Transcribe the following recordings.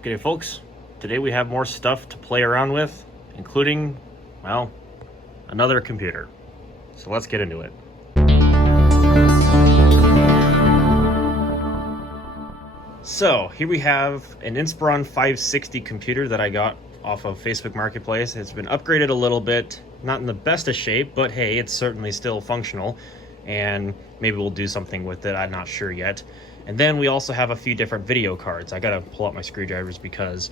Okay, folks, today we have more stuff to play around with, including, well, another computer. So let's get into it. So here we have an Inspiron 560 computer that I got off of Facebook Marketplace. It's been upgraded a little bit, not in the best of shape, but hey, it's certainly still functional, and maybe we'll do something with it. I'm not sure yet. And then we also have a few different video cards. I gotta pull out my screwdrivers because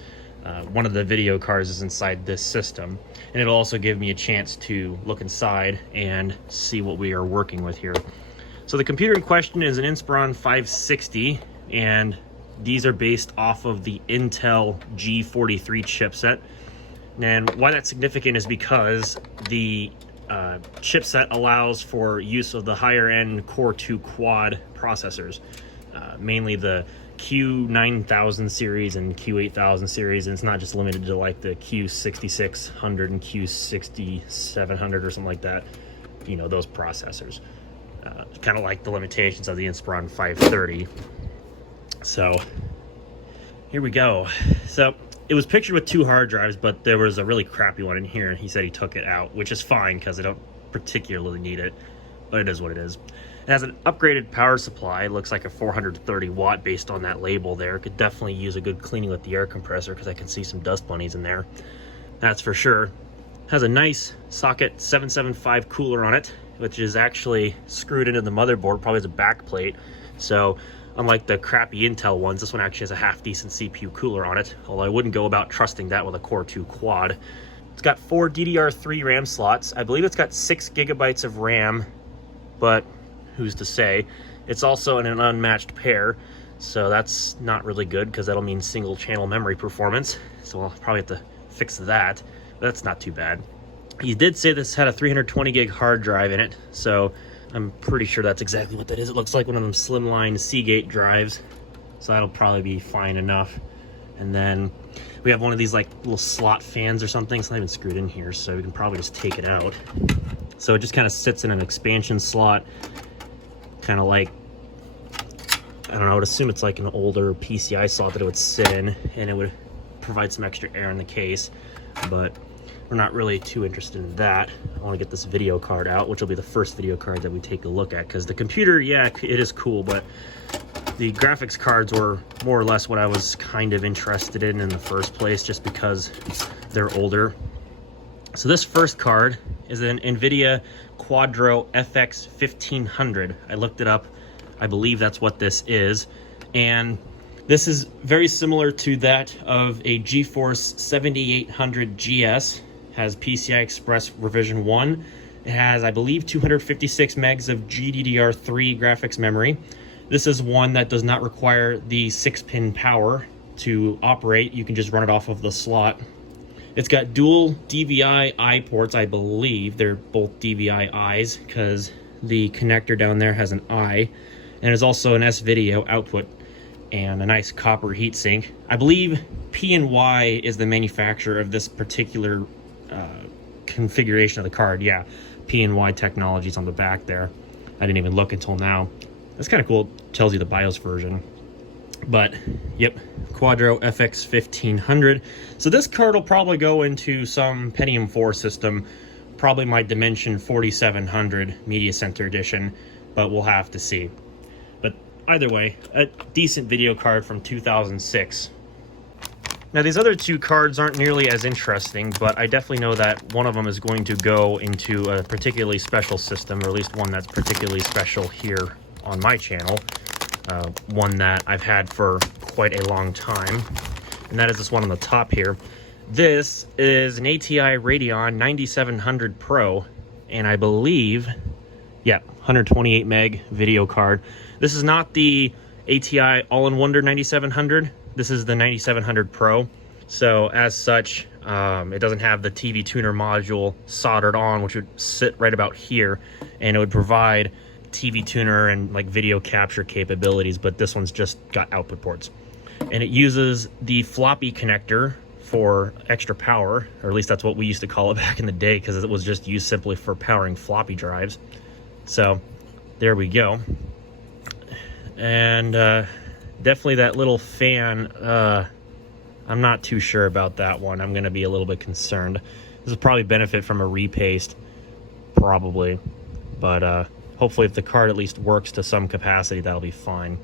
one of the video cards is inside this system, and it'll also give me a chance to look inside and see what we are working with here. So the computer in question is an Inspiron 560, and these are based off of the Intel G43 chipset. And why that's significant is because the chipset allows for use of the higher end Core 2 quad processors, mainly the Q9000 series and Q8000 series, and it's not just limited to like the Q6600 and Q6700 or something like that, you know, those processors. Kind of like the limitations of the Inspiron 530. So here we go. So it was pictured with 2 hard drives, but there was a really crappy one in here, and he said he took it out, which is fine because I don't particularly need it, but it is what it is. It has an upgraded power supply. It looks like a 430 watt based on that label there. Could definitely use a good cleaning with the air compressor because I can see some dust bunnies in there. That's for sure. Has a nice socket 775 cooler on it, which is actually screwed into the motherboard, probably as a back plate. So unlike the crappy Intel ones, this one actually has a half decent CPU cooler on it, although I wouldn't go about trusting that with a Core 2 quad. It's got 4 DDR3 RAM slots. I believe it's got 6 gigabytes of RAM, but who's to say? It's also in an unmatched pair, so that's not really good because that'll mean single channel memory performance. So I'll probably have to fix that, but that's not too bad. He did say this had a 320 gig hard drive in it, so I'm pretty sure that's exactly what that is. It looks like one of them slimline Seagate drives, so that'll probably be fine enough. And then we have one of these like little slot fans or something. It's not even screwed in here, so we can probably just take it out. So it just kind of sits in an expansion slot, kind of like, I don't know, I would assume it's like an older PCI slot that it would sit in, and it would provide some extra air in the case, but we're not really too interested in that. I want to get this video card out, which will be the first video card that we take a look at, because the computer, yeah, it is cool, but the graphics cards were more or less what I was kind of interested in the first place, just because they're older. So this first card is an NVIDIA Quadro FX 1500. I looked it up. I believe that's what this is. And this is very similar to that of a GeForce 7800 GS. Has PCI Express revision 1. It has, I believe, 256 megs of GDDR3 graphics memory. This is one that does not require the 6-pin power to operate. You can just run it off of the slot. It's got dual DVI-I ports, I believe. They're both DVI-Is because the connector down there has an I. And there's also an S-video output and a nice copper heatsink. I believe P&Y is the manufacturer of this particular configuration of the card. Yeah, P&Y Technologies on the back there. I didn't even look until now. That's kind of cool. It tells you the BIOS version. But yep, Quadro FX 1500. So this card will probably go into some Pentium 4 system, probably my Dimension 4700 Media Center edition, but we'll have to see. But either way, a decent video card from 2006. Now these other 2 cards aren't nearly as interesting, but I definitely know that one of them is going to go into a particularly special system, or at least one that's particularly special here on my channel. One that I've had for quite a long time, and that is this one on the top here. This is an ATI Radeon 9700 Pro, and I believe, yeah, 128 meg video card. This is not the ATI All-in-Wonder 9700. This is the 9700 Pro. So as such, it doesn't have the TV tuner module soldered on, which would sit right about here, and it would provide TV tuner and like video capture capabilities, but this one's just got output ports. And it uses the floppy connector for extra power, or at least that's what we used to call it back in the day, because it was just used simply for powering floppy drives. So there we go. And definitely that little fan, I'm not too sure about that one. I'm going to be a little bit concerned. This will probably benefit from a repaste, probably. But hopefully if the card at least works to some capacity, that'll be fine.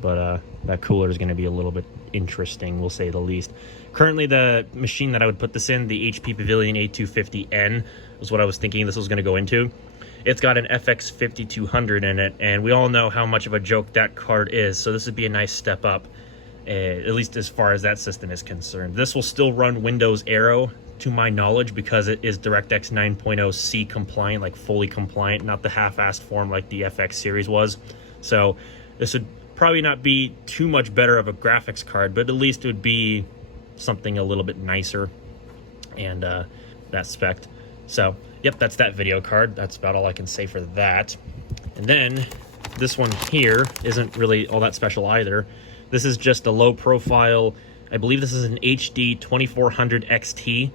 But that cooler is going to be a little bit interesting, we'll say the least. Currently, the machine that I would put this in, the HP Pavilion A250N, was what I was thinking this was going to go into. It's got an FX 5200 in it, and we all know how much of a joke that card is, so this would be a nice step up, at least as far as that system is concerned. This will still run Windows Aero, to my knowledge, because it is DirectX 9.0 C compliant, like fully compliant, not the half-assed form like the FX series was. So this would probably not be too much better of a graphics card, but at least it would be something a little bit nicer and that spec. So yep, that's that video card. That's about all I can say for that. And then this one here isn't really all that special either. This is just a low profile, I believe this is an HD 2400 XT,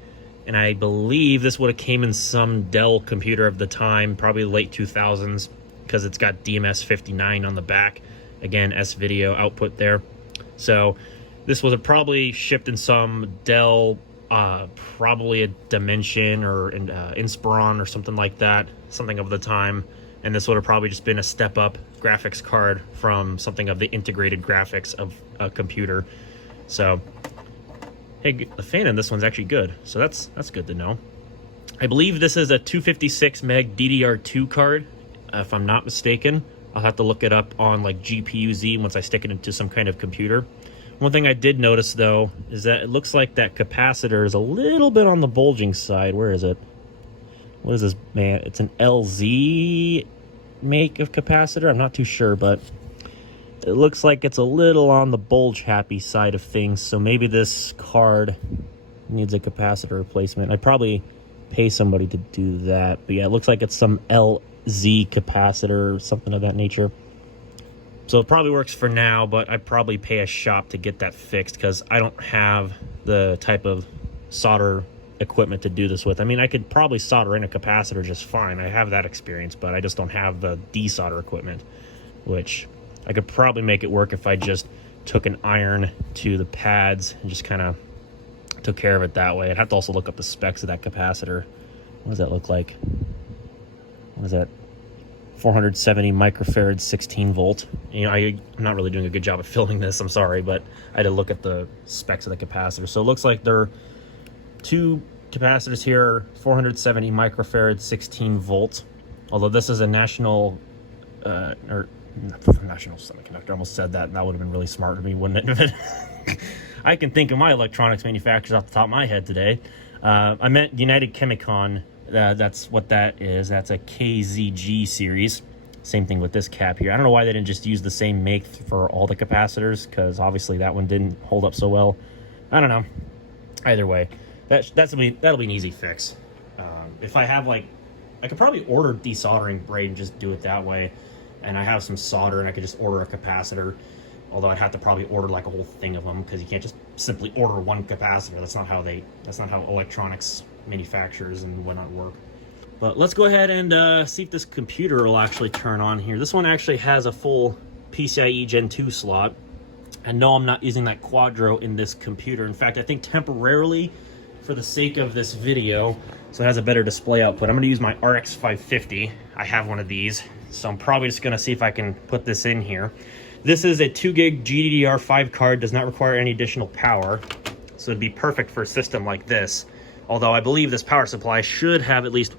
and I believe this would have came in some Dell computer of the time, probably late 2000s, because it's got DMS 59 on the back. Again, S-video output there. So this was probably shipped in some Dell, probably a Dimension or an Inspiron or something like that, something of the time. And this would have probably just been a step-up graphics card from something of the integrated graphics of a computer. So, hey, the fan in this one's actually good, so that's good to know. I believe this is a 256 meg DDR2 card, if I'm not mistaken. I'll have to look it up on like GPU-Z once I stick it into some kind of computer. One thing I did notice though is that it looks like that capacitor is a little bit on the bulging side. Where is it? What is this, man? It's an LZ make of capacitor. I'm not too sure, but it looks like it's a little on the bulge happy side of things. So maybe this card needs a capacitor replacement. I'd probably pay somebody to do that. But yeah, it looks like it's some LZ capacitor or something of that nature. So it probably works for now, but I'd probably pay a shop to get that fixed because I don't have the type of solder equipment to do this with. I mean, I could probably solder in a capacitor just fine. I have that experience, but I just don't have the desolder equipment, which I could probably make it work if I just took an iron to the pads and just kind of took care of it that way. I'd have to also look up the specs of that capacitor. What does that look like? What is that? 470 microfarad, 16 volt. You know, I'm not really doing a good job of filming this, I'm sorry, but I had to look at the specs of the capacitor. So it looks like there are two capacitors here, 470 microfarad, 16 volt. Although this is a national, or national semiconductor. I almost said that, and that would have been really smart of me, wouldn't it? I can think of my electronics manufacturers off the top of my head today. I meant United Chemicon. That's what that is. That's a KZG series. Same thing with this cap here. I don't know why they didn't just use the same make for all the capacitors, because obviously that one didn't hold up so well. I don't know. Either way, that'll be an easy fix. If I have like, I could probably order desoldering braid and just do it that way. And I have some solder, and I could just order a capacitor. Although I'd have to probably order like a whole thing of them, because you can't just simply order one capacitor. That's not how electronics manufacturers and whatnot work. But let's go ahead and see if this computer will actually turn on here. This one actually has a full PCIe Gen 2 slot. And no, I'm not using that Quadro in this computer. In fact, I think temporarily, for the sake of this video, so it has a better display output, I'm going to use my RX 550. I have one of these, so I'm probably just going to see if I can put this in here. This is a 2 gig GDDR5 card, does not require any additional power, so it'd be perfect for a system like this. Although I believe this power supply should have at least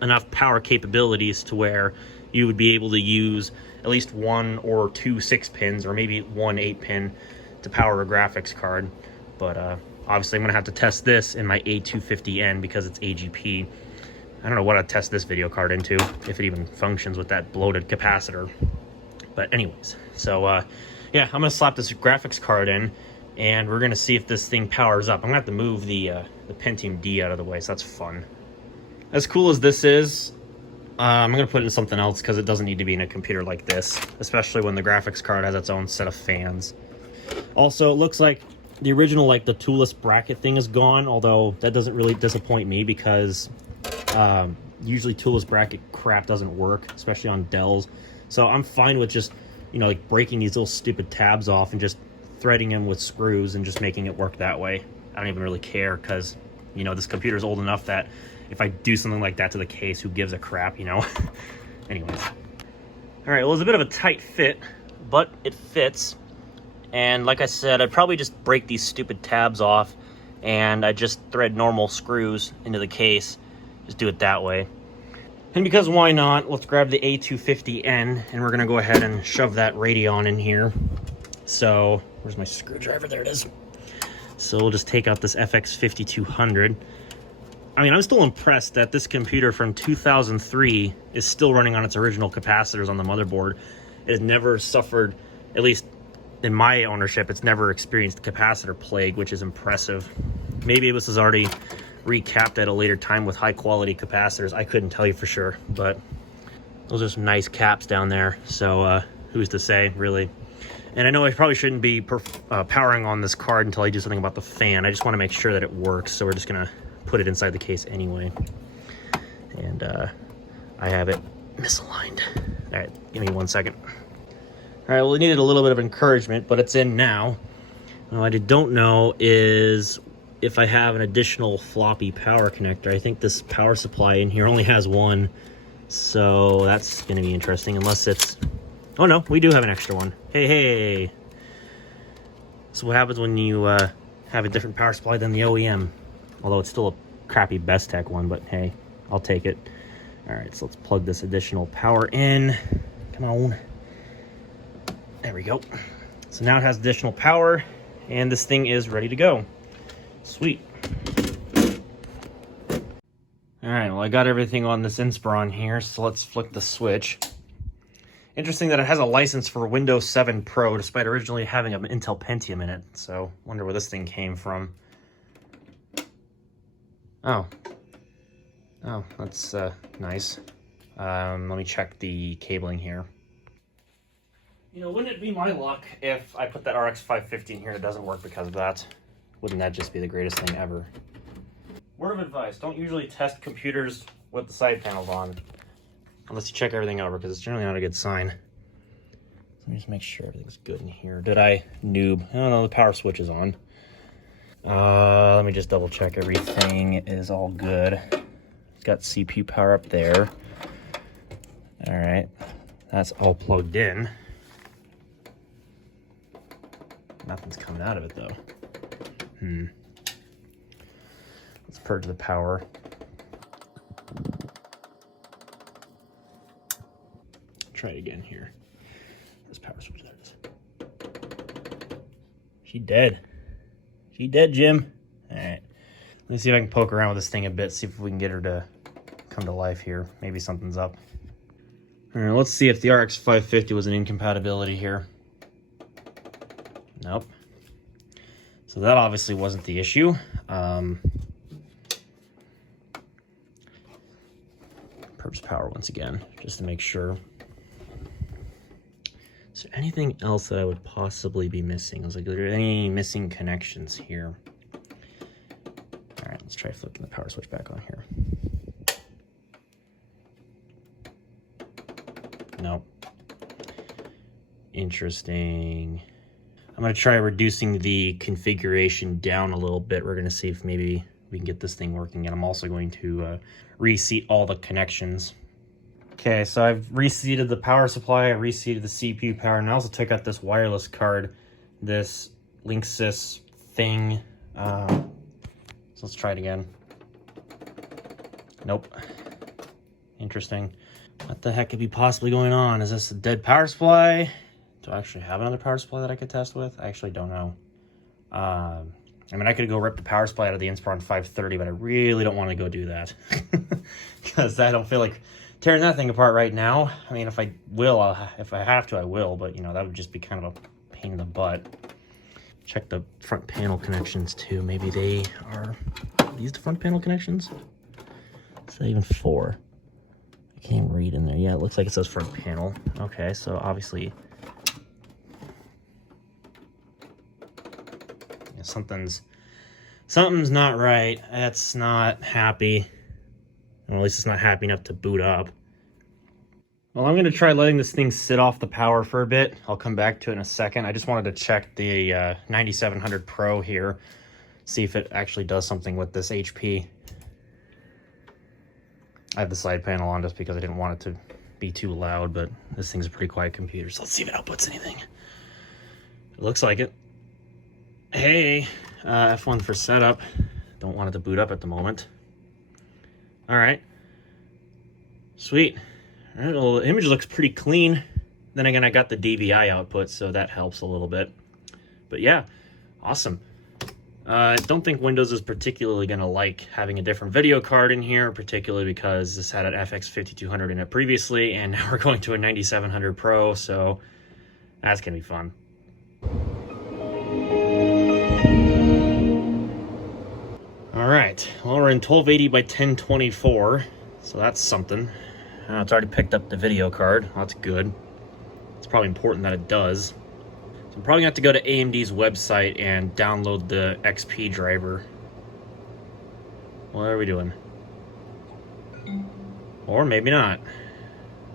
enough power capabilities to where you would be able to use at least 1 or 2 6-pins, or maybe 1 8-pin to power a graphics card. But obviously I'm going to have to test this in my A250N because it's AGP. I don't know what I'd test this video card into, if it even functions with that bloated capacitor. But anyways, so yeah, I'm going to slap this graphics card in, and we're going to see if this thing powers up. I'm going to have to move the Pentium D out of the way, so that's fun. As cool as this is, I'm going to put it in something else because it doesn't need to be in a computer like this, especially when the graphics card has its own set of fans. Also, it looks like the original, like the toolless bracket thing is gone, although that doesn't really disappoint me because usually toolless bracket crap doesn't work, especially on Dells. So I'm fine with just, you know, like breaking these little stupid tabs off and just threading them with screws and just making it work that way. I don't even really care because, you know, this computer is old enough that if I do something like that to the case, who gives a crap, you know? Anyways. All right, well, it was a bit of a tight fit, but it fits. And like I said, I'd probably just break these stupid tabs off and I just thread normal screws into the case. Just do it that way. And because why not, let's grab the A250N and we're gonna go ahead and shove that Radeon in here. So, where's my screwdriver? There it is. So we'll just take out this FX5200. I mean, I'm still impressed that this computer from 2003 is still running on its original capacitors on the motherboard. It has never suffered, at least in my ownership, it's never experienced capacitor plague, which is impressive. Maybe this is already recapped at a later time with high quality capacitors. I couldn't tell you for sure, but those are some nice caps down there. So who's to say, really? And I know I probably shouldn't be powering on this card until I do something about the fan. I just want to make sure that it works. So we're just gonna put it inside the case anyway. And I have it misaligned. All right, give me 1 second. All right, well, it needed a little bit of encouragement, but it's in now. What I don't know is if I have an additional floppy power connector. I think this power supply in here only has one, so that's going to be interesting, unless it's... Oh no, we do have an extra one. Hey. So what happens when you have a different power supply than the OEM? Although it's still a crappy Bestech one, but hey, I'll take it. All right, so let's plug this additional power in. Come on. There we go. So now it has additional power, and this thing is ready to go. Sweet. All right, well, I got everything on this Inspiron here, so let's flick the switch. Interesting that it has a license for Windows 7 Pro, despite originally having an Intel Pentium in it. So, wonder where this thing came from. Oh, that's nice. Let me check the cabling here. You know, wouldn't it be my luck if I put that RX 550 in here and it doesn't work because of that? Wouldn't that just be the greatest thing ever? Word of advice, don't usually test computers with the side panels on unless you check everything over, because it's generally not a good sign. Let me just make sure everything's good in here. Did I noob? Oh no, the power switch is on. Let me just double check everything is all good. It's got CPU power up there. All right, that's all plugged in. Nothing's coming out of it though. Let's purge the power. Try it again here. This power switch, there it is. She dead. She dead, Jim. All right. Let's see if I can poke around with this thing a bit, see if we can get her to come to life here. Maybe something's up. All right, let's see if the RX 550 was an incompatibility here. Nope. So that obviously wasn't the issue. Purge power once again, just to make sure. Is there anything else that I would possibly be missing? I was like, are there any missing connections here? All right, let's try flipping the power switch back on here. Nope. Interesting. I'm going to try reducing the configuration down a little bit. We're going to see if maybe we can get this thing working. And I'm also going to reseat all the connections. Okay, so I've reseated the power supply. I reseated the CPU power. And I also took out this wireless card, this Linksys thing. So let's try it again. Nope. Interesting. What the heck could be possibly going on? Is this a dead power supply? Do I actually have another power supply that I could test with? I actually don't know. I mean, I could go rip the power supply out of the Inspiron 530, but I really don't want to go do that. Because I don't feel like tearing that thing apart right now. I mean, if I will, if I have to, I will. But, you know, that would just be kind of a pain in the butt. Check the front panel connections, too. Maybe they are these the front panel connections? Is that even 4? I can't even read in there. Yeah, it looks like it says front panel. Okay, so obviously... something's not right. That's not happy. Well, at least it's not happy enough to boot up. Well, I'm going to try letting this thing sit off the power for a bit. I'll come back to it in a second. I just wanted to check the 9700 Pro here, see if it actually does something with this HP. I have the side panel on just because I didn't want it to be too loud, but this thing's a pretty quiet computer, so let's see if it outputs anything. It looks like it. Hey, F1 for setup. Don't want it to boot up at the moment. All right. Sweet. All right, well, the image looks pretty clean. Then again, I got the DVI output, so that helps a little bit. But yeah, awesome. I don't think Windows is particularly going to like having a different video card in here, particularly because this had an FX 5200 in it previously, and now we're going to a 9700 Pro, so that's going to be fun. All right, well, we're in 1280 by 1024, so that's something. It's already picked up the video card. That's good. It's probably important that it does. So I'm probably going to have to go to AMD's website and download the XP driver. What are we doing? Or maybe not.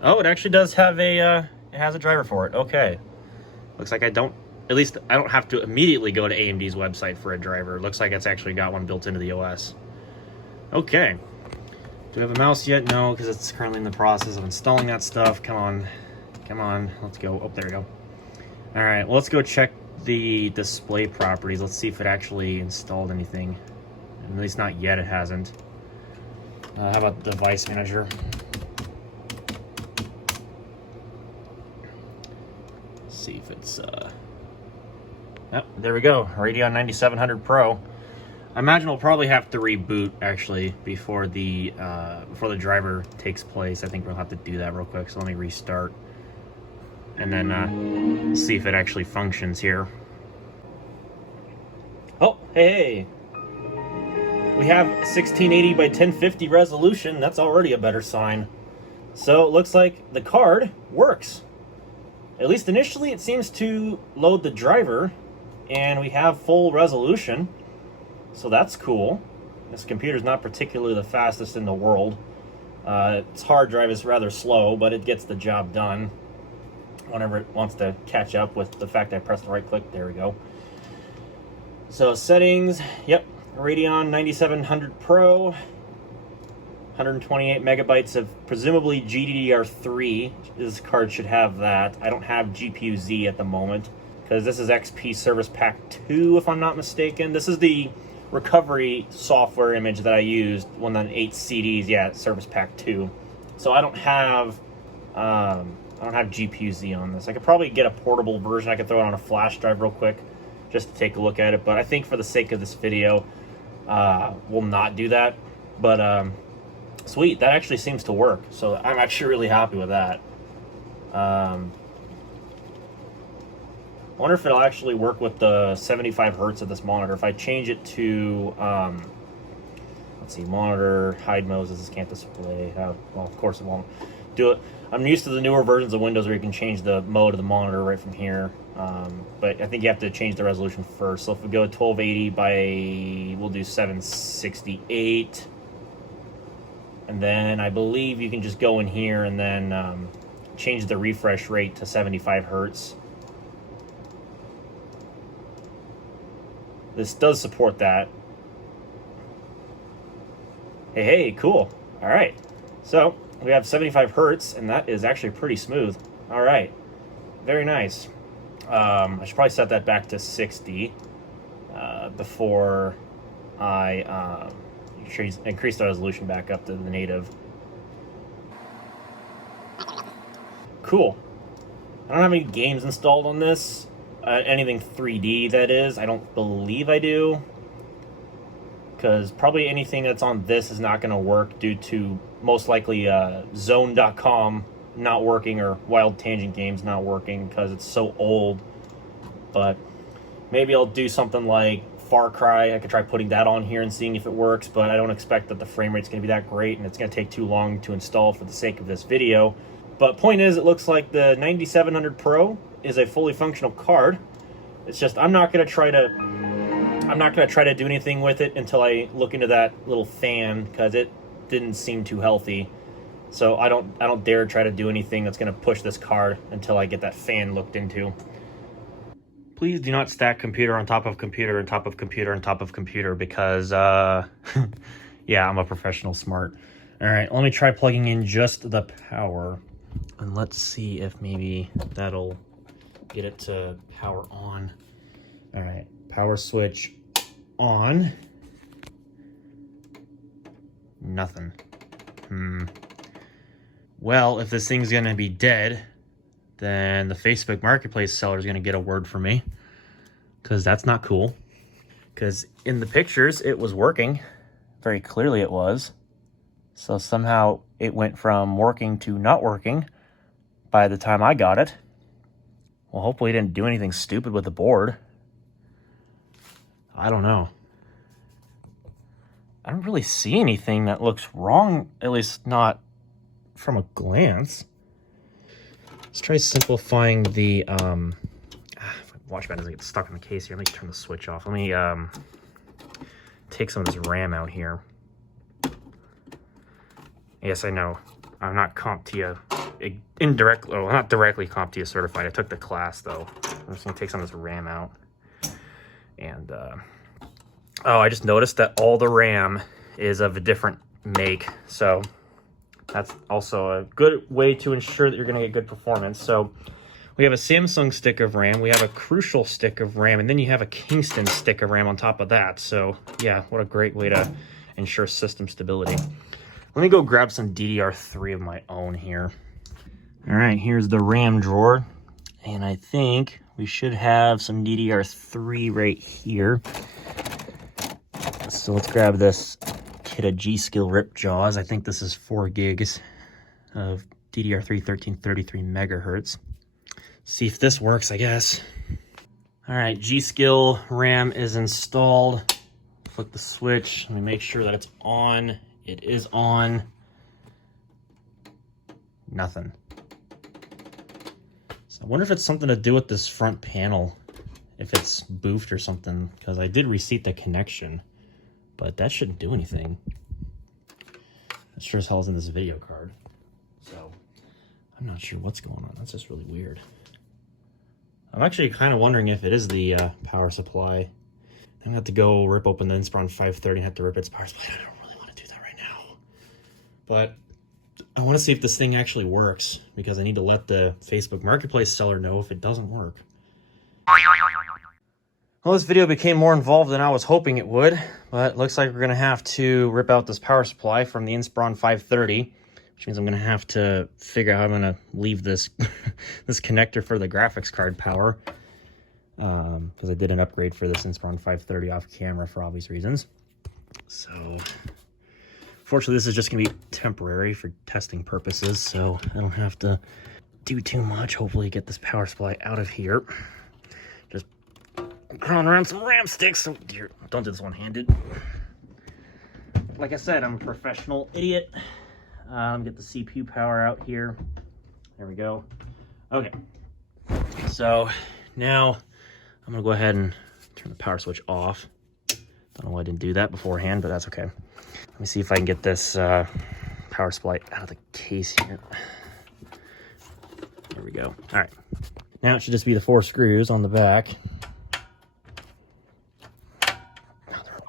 Oh, it actually does have a, it has a driver for it. Okay. Looks like I don't have to immediately go to AMD's website for a driver. It looks like it's actually got one built into the OS. Okay. Do we have a mouse yet? No, because it's currently in the process of installing that stuff. Come on. Come on. Let's go. Oh, there we go. All right. Well, let's go check the display properties. Let's see if it actually installed anything. At least not yet. It hasn't. How about device manager? Let's see if it's... Oh, there we go. Radeon 9700 Pro. I imagine we'll probably have to reboot actually before the driver takes place. I think we'll have to do that real quick. So let me restart, and then see if it actually functions here. Oh, hey, we have 1680 by 1050 resolution. That's already a better sign. So it looks like the card works. At least initially, it seems to load the driver, and we have full resolution. So that's cool. This computer's not particularly the fastest in the world. Its hard drive is rather slow, but it gets the job done whenever it wants to catch up with the fact I pressed the right click. There we go. So settings, yep, Radeon 9700 Pro, 128 megabytes of presumably GDDR3. This card should have that. I don't have GPU-Z at the moment because this is XP Service Pack 2, if I'm not mistaken. This is the recovery software image that I used, one on 8 CDs. Yeah, Service Pack 2. So I don't have GPU-Z on this. I could probably get a portable version. I could throw it on a flash drive real quick just to take a look at it. But I think for the sake of this video, we'll not do that. But sweet, that actually seems to work. So I'm actually really happy with that. I wonder if it'll actually work with the 75 hertz of this monitor. If I change it to, let's see, monitor, hide modes, this can't display. Well, of course it won't do it. I'm used to the newer versions of Windows where you can change the mode of the monitor right from here. But I think you have to change the resolution first. So if we go 1280 by, we'll do 768. And then I believe you can just go in here and then change the refresh rate to 75 hertz. This does support that. Hey, cool. All right. So we have 75 hertz, and that is actually pretty smooth. All right. Very nice. I should probably set that back to 60 before I increase the resolution back up to the native. Cool. I don't have any games installed on this. Anything 3D, that is. I don't believe I do. Because probably anything that's on this is not going to work due to most likely Zone.com not working or Wild Tangent Games not working because it's so old. But maybe I'll do something like Far Cry. I could try putting that on here and seeing if it works, but I don't expect that the frame rate's going to be that great and it's going to take too long to install for the sake of this video. But point is, it looks like the 9700 Pro is a fully functional card. It's just I'm not going to try to do anything with it until I look into that little fan because it didn't seem too healthy. So I don't dare try to do anything that's going to push this card until I get that fan looked into. Please do not stack computer on top of computer on top of computer on top of computer because, yeah, I'm a professional smart. All right, let me try plugging in just the power. And let's see if maybe that'll get it to power on. All right, power switch on. Nothing. Well, if this thing's gonna be dead, then the Facebook Marketplace seller is gonna get a word from me, because that's not cool. Because in the pictures, it was working. Very clearly it was. So somehow it went from working to not working by the time I got it. Well, hopefully it didn't do anything stupid with the board. I don't know. I don't really see anything that looks wrong, at least not from a glance. Let's try simplifying the watch band doesn't get stuck in the case here. Let me turn the switch off. Let me take some of this RAM out here. Yes, I know. I'm not CompTIA indirectly, well, not directly CompTIA certified. I took the class though. I'm just gonna take some of this RAM out. And oh, I just noticed that all the RAM is of a different make. So that's also a good way to ensure that you're gonna get good performance. So we have a Samsung stick of RAM, we have a Crucial stick of RAM, and then you have a Kingston stick of RAM on top of that. So yeah, what a great way to ensure system stability. Let me go grab some DDR3 of my own here. All right, here's the RAM drawer. And I think we should have some DDR3 right here. So let's grab this kit of G-Skill Rip Jaws. I think this is 4 gigs of DDR3 1333 megahertz. See if this works, I guess. All right, G-Skill RAM is installed. Flick the switch. Let me make sure that it's on. It is on. Nothing. So I wonder if it's something to do with this front panel, if it's boofed or something, because I did reset the connection, but that shouldn't do anything. That sure as hell is in this video card. So I'm not sure what's going on. That's just really weird. I'm actually kind of wondering if it is the power supply. I'm gonna have to go rip open the Inspiron 530 and have to rip its power supply. I don't really want to do that right now. But I want to see if this thing actually works, because I need to let the Facebook Marketplace seller know if it doesn't work. Well, this video became more involved than I was hoping it would, but it looks like we're going to have to rip out this power supply from the Inspiron 530, which means I'm going to have to figure out how I'm going to leave this this connector for the graphics card power, because I did an upgrade for this Inspiron 530 off camera for obvious reasons. So fortunately, this is just going to be temporary for testing purposes, so I don't have to do too much. Hopefully get this power supply out of here. Just crawling around some RAM sticks. Oh dear, don't do this one-handed. Like I said, I'm a professional idiot. Get the CPU power out here. There we go. Okay, so now I'm going to go ahead and turn the power switch off. Don't know why I didn't do that beforehand, but that's okay. Let me see if I can get this power supply out of the case here. There we go. All right. Now it should just be the 4 screws on the back.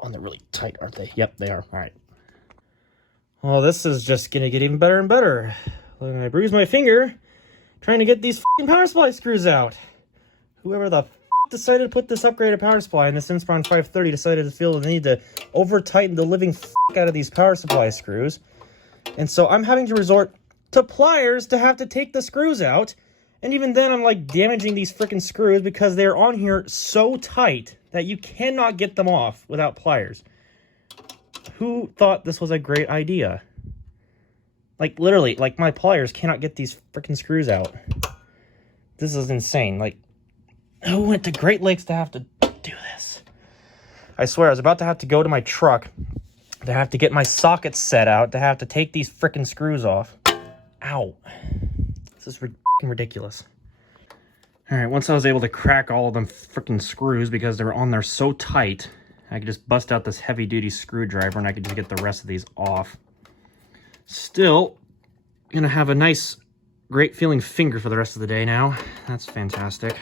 Oh, they're really tight, aren't they? Yep, they are. All right. Well, this is just going to get even better and better. I bruised my finger trying to get these f***ing power supply screws out. Whoever the decided to put this upgraded power supply in this Inspiron 530 decided to feel the need to over-tighten the living out of these power supply screws. And so I'm having to resort to pliers to have to take the screws out. And even then, I'm like damaging these freaking screws because they're on here so tight that you cannot get them off without pliers. Who thought this was a great idea? Like, literally, like, my pliers cannot get these freaking screws out. This is insane. Like, who went to Great Lakes to have to do this? I swear, I was about to have to go to my truck to have to get my sockets set out, to have to take these freaking screws off. Ow. This is ridiculous. All right, once I was able to crack all of them freaking screws because they were on there so tight, I could just bust out this heavy-duty screwdriver and I could just get the rest of these off. Still, gonna have a nice, great feeling finger for the rest of the day now. That's fantastic.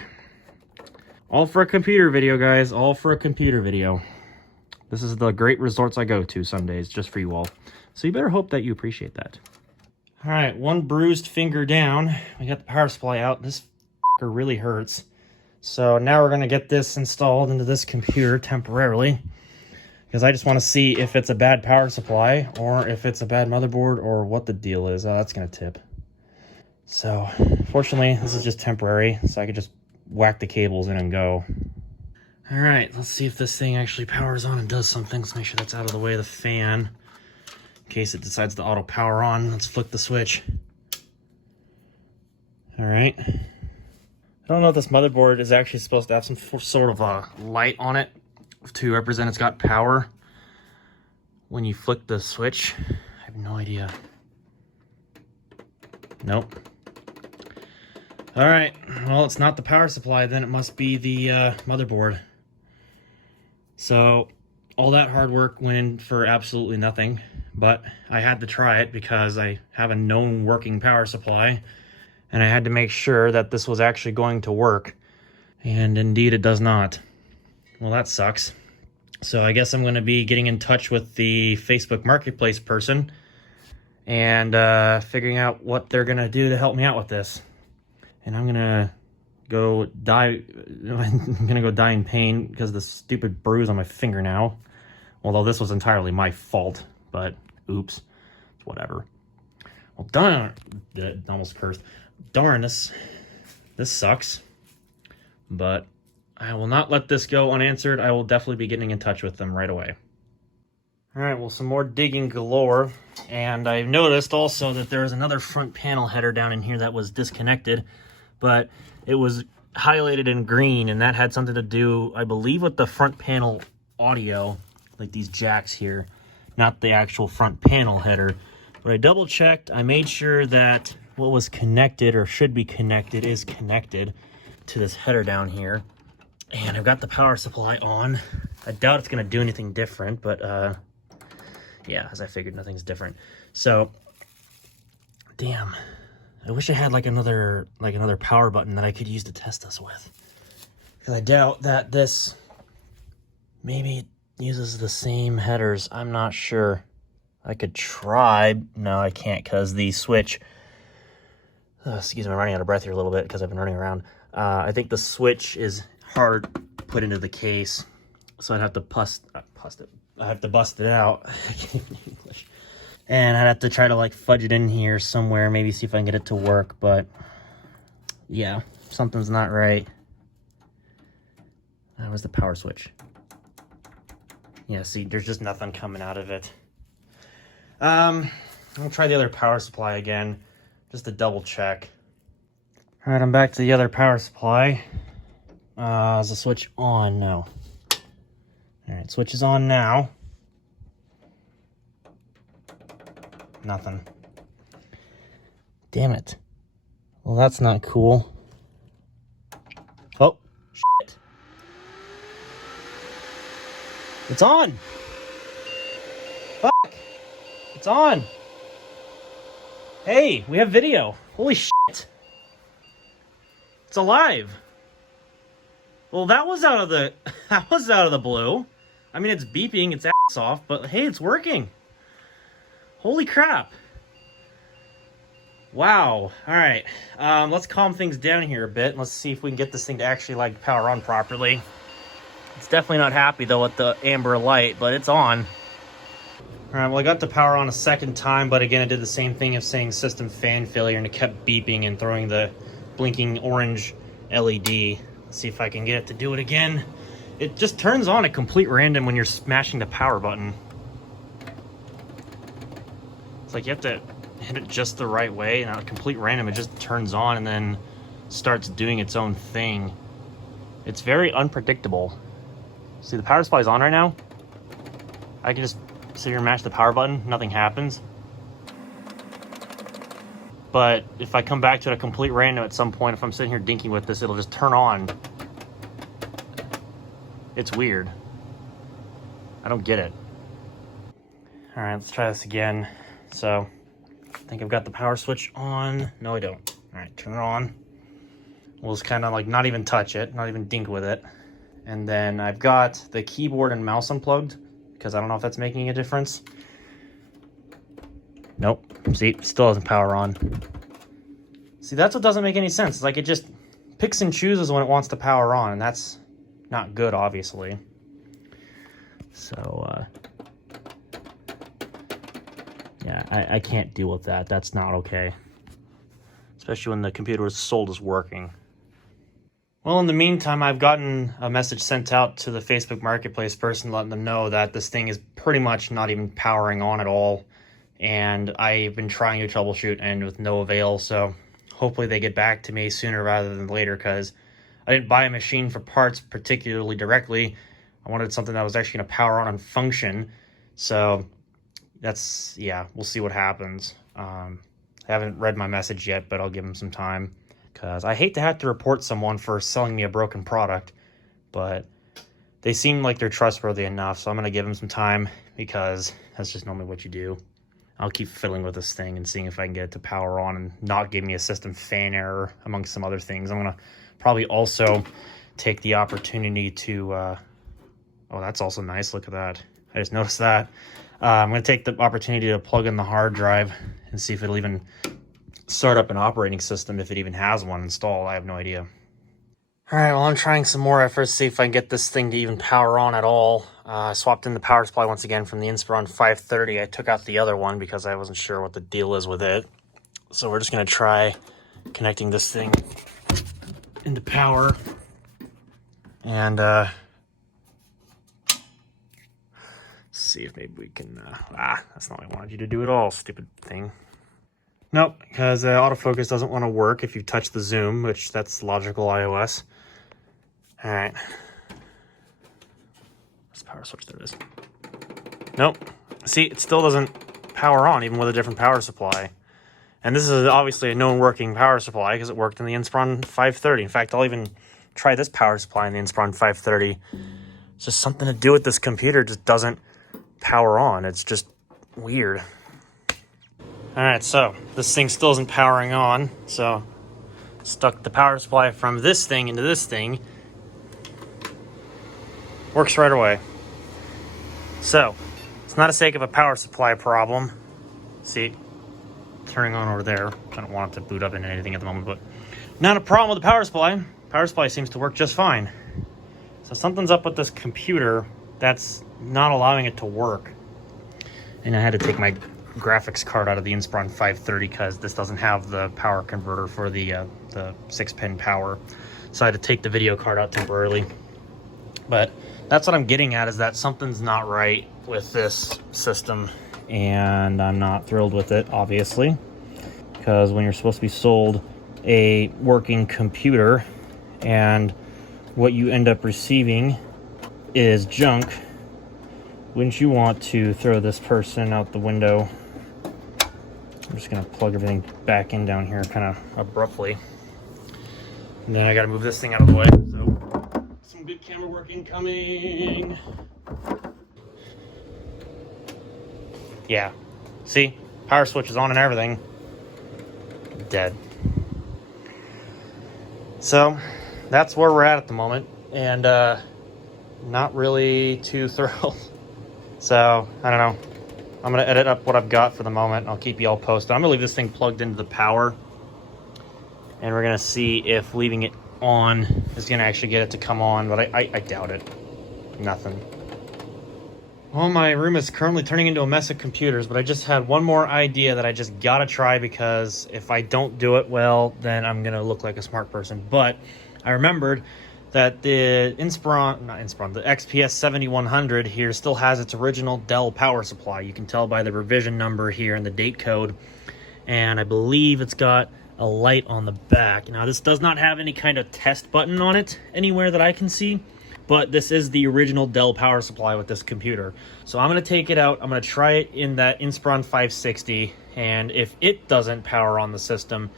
All for a computer video, guys. All for a computer video. This is the great resorts I go to some days, just for you all. So you better hope that you appreciate that. All right, one bruised finger down. We got the power supply out. This fucker really hurts. So now we're gonna get this installed into this computer temporarily, because I just want to see if it's a bad power supply or if it's a bad motherboard or what the deal is. Oh, that's gonna tip. So fortunately, this is just temporary, so I could just whack the cables in and go. All right, let's see if this thing actually powers on and does something. Let's make sure that's out of the way of the fan in case it decides to auto power on. Let's flick the switch. All right. I don't know if this motherboard is actually supposed to have some sort of a light on it to represent it's got power when you flick the switch. I have no idea. Nope. All right, well, it's not the power supply, then it must be the motherboard. So all that hard work went in for absolutely nothing, but I had to try it because I have a known working power supply, and I had to make sure that this was actually going to work, and indeed it does not. Well, that sucks. So I guess I'm going to be getting in touch with the Facebook Marketplace person and figuring out what they're going to do to help me out with this. And I'm gonna go die. I'm gonna go die in pain because of the stupid bruise on my finger now. Although this was entirely my fault, but oops, it's whatever. Well, darn, almost cursed. Darn, this sucks. But I will not let this go unanswered. I will definitely be getting in touch with them right away. All right, well, some more digging galore. And I've noticed also that there is another front panel header down in here that was disconnected, but it was highlighted in green, and that had something to do, I believe, with the front panel audio, like these jacks here, not the actual front panel header. But I double checked. I made sure that what was connected or should be connected is connected to this header down here. And I've got the power supply on. I doubt it's going to do anything different, but yeah, as I figured, nothing's different. So, damn. I wish I had like another power button that I could use to test this with. Because I doubt that this maybe uses the same headers. I'm not sure. I could try. No, I can't because the switch... excuse me, I'm running out of breath here a little bit because I've been running around. I think the switch is hard put into the case. So I'd have to I have to bust it out. I can't even English. And I'd have to try to like fudge it in here somewhere, maybe see if I can get it to work, but yeah, something's not right. That was the power switch. Yeah, see, there's just nothing coming out of it. I'll try the other power supply again, just to double check. All right, I'm back to the other power supply. Is the switch on? No. All right, switch is on now. Nothing. Damn it. Well, that's not cool. Oh, shit. It's on. Fuck. It's on. Hey, we have video. Holy shit. It's alive. Well, that was out of the blue. I mean, it's beeping its ass off, but hey, it's working. Holy crap. Wow. All right. Let's calm things down here a bit. Let's see if we can get this thing to actually like power on properly. It's definitely not happy though with the amber light, but it's on. All right, well, I got the power on a second time, but again, it did the same thing of saying system fan failure, and it kept beeping and throwing the blinking orange LED. Let's see if I can get it to do it again. It just turns on at complete random when you're smashing the power button. It's like you have to hit it just the right way, and at complete random, it just turns on and then starts doing its own thing. It's very unpredictable. See, the power supply is on right now. I can just sit here and mash the power button, nothing happens. But if I come back to it at complete random at some point, if I'm sitting here dinking with this, it'll just turn on. It's weird. I don't get it. All right, let's try this again. So I think I've got the power switch on. No, I don't. All right, turn it on. We'll just kind of like not even touch it, not even dink with it. And then I've got the keyboard and mouse unplugged because I don't know if that's making a difference. Nope. See, still doesn't power on. See, that's what doesn't make any sense. It's like it just picks and chooses when it wants to power on, and that's not good, obviously. So, yeah, I can't deal with that. That's not okay. Especially when the computer was sold as working. Well, in the meantime, I've gotten a message sent out to the Facebook Marketplace person letting them know that this thing is pretty much not even powering on at all. And I've been trying to troubleshoot and with no avail, so hopefully they get back to me sooner rather than later, because I didn't buy a machine for parts particularly directly. I wanted something that was actually going to power on and function. So that's, yeah, we'll see what happens. I haven't read my message yet, but I'll give them some time, because I hate to have to report someone for selling me a broken product, but they seem like they're trustworthy enough, so I'm going to give them some time, because that's just normally what you do. I'll keep fiddling with this thing and seeing if I can get it to power on and not give me a system fan error, amongst some other things. I'm going to probably also take the opportunity to... oh, that's also nice. Look at that. I just noticed that. I'm going to take the opportunity to plug in the hard drive and see if it'll even start up an operating system, if it even has one installed. I have no idea. All right, well, I'm trying some more efforts to see if I can get this thing to even power on at all. I swapped in the power supply once again from the Inspiron 530. I took out the other one because I wasn't sure what the deal is with it. So we're just going to try connecting this thing into power. And see if maybe we can... that's not what I wanted you to do at all, stupid thing. Nope, because autofocus doesn't want to work if you touch the zoom, which that's logical iOS. All right. Where's the power switch? There it is. Nope. See, it still doesn't power on, even with a different power supply. And this is obviously a known working power supply because it worked in the Inspiron 530. In fact, I'll even try this power supply in the Inspiron 530. It's just something to do with this computer. It just doesn't power on. It's just weird. All right, so this thing still isn't powering on. So stuck the power supply from this thing into this thing. Works right away. So it's not a sake of a power supply problem. See, turning on over there. I don't want it to boot up into anything at the moment, but not a problem with the power supply. Power supply seems to work just fine. So something's up with this computer that's not allowing it to work. And I had to take my graphics card out of the Inspiron 530 because this doesn't have the power converter for the 6-pin power. So I had to take the video card out temporarily. But that's what I'm getting at, is that something's not right with this system. And I'm not thrilled with it, obviously. Because when you're supposed to be sold a working computer and what you end up receiving is junk, wouldn't you want to throw this person out the window? I'm just going to plug everything back in down here kind of abruptly. And then I got to move this thing out of the way. So some good camera work incoming. Yeah. See? Power switch is on and everything. Dead. So that's where we're at the moment. And not really too thrilled. So, I don't know. I'm going to edit up what I've got for the moment, and I'll keep you all posted. I'm going to leave this thing plugged into the power, and we're going to see if leaving it on is going to actually get it to come on, but I doubt it. Nothing. Well, my room is currently turning into a mess of computers, but I just had one more idea that I just got to try, because if I don't do it well, then I'm going to look like a smart person. But I remembered that the the XPS 7100 here still has its original Dell power supply. You can tell by the revision number here and the date code. And I believe it's got a light on the back. Now, this does not have any kind of test button on it anywhere that I can see, but this is the original Dell power supply with this computer. So I'm going to take it out. I'm going to try it in that Inspiron 560, and if it doesn't power on the system,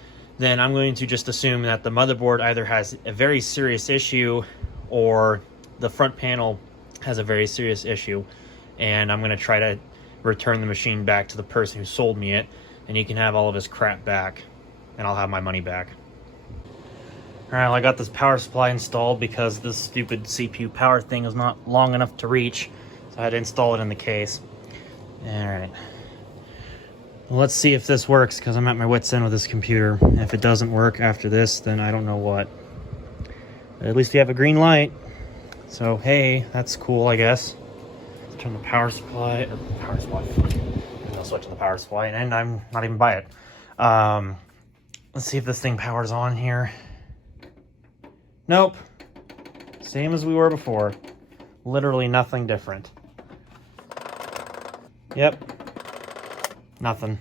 then I'm going to just assume that the motherboard either has a very serious issue or the front panel has a very serious issue. And I'm going to try to return the machine back to the person who sold me it and he can have all of his crap back, and I'll have my money back. Alright, well, I got this power supply installed because this stupid CPU power thing is not long enough to reach, so I had to install it in the case. Alright. Well, let's see if this works, because I'm at my wit's end with this computer. If it doesn't work after this, then I don't know what. But at least we have a green light. So, hey, that's cool, I guess. Let's turn the power supply, I'll switch to the power supply, and I'm not even by it. Let's see if this thing powers on here. Nope. Same as we were before. Literally nothing different. Yep. Nothing.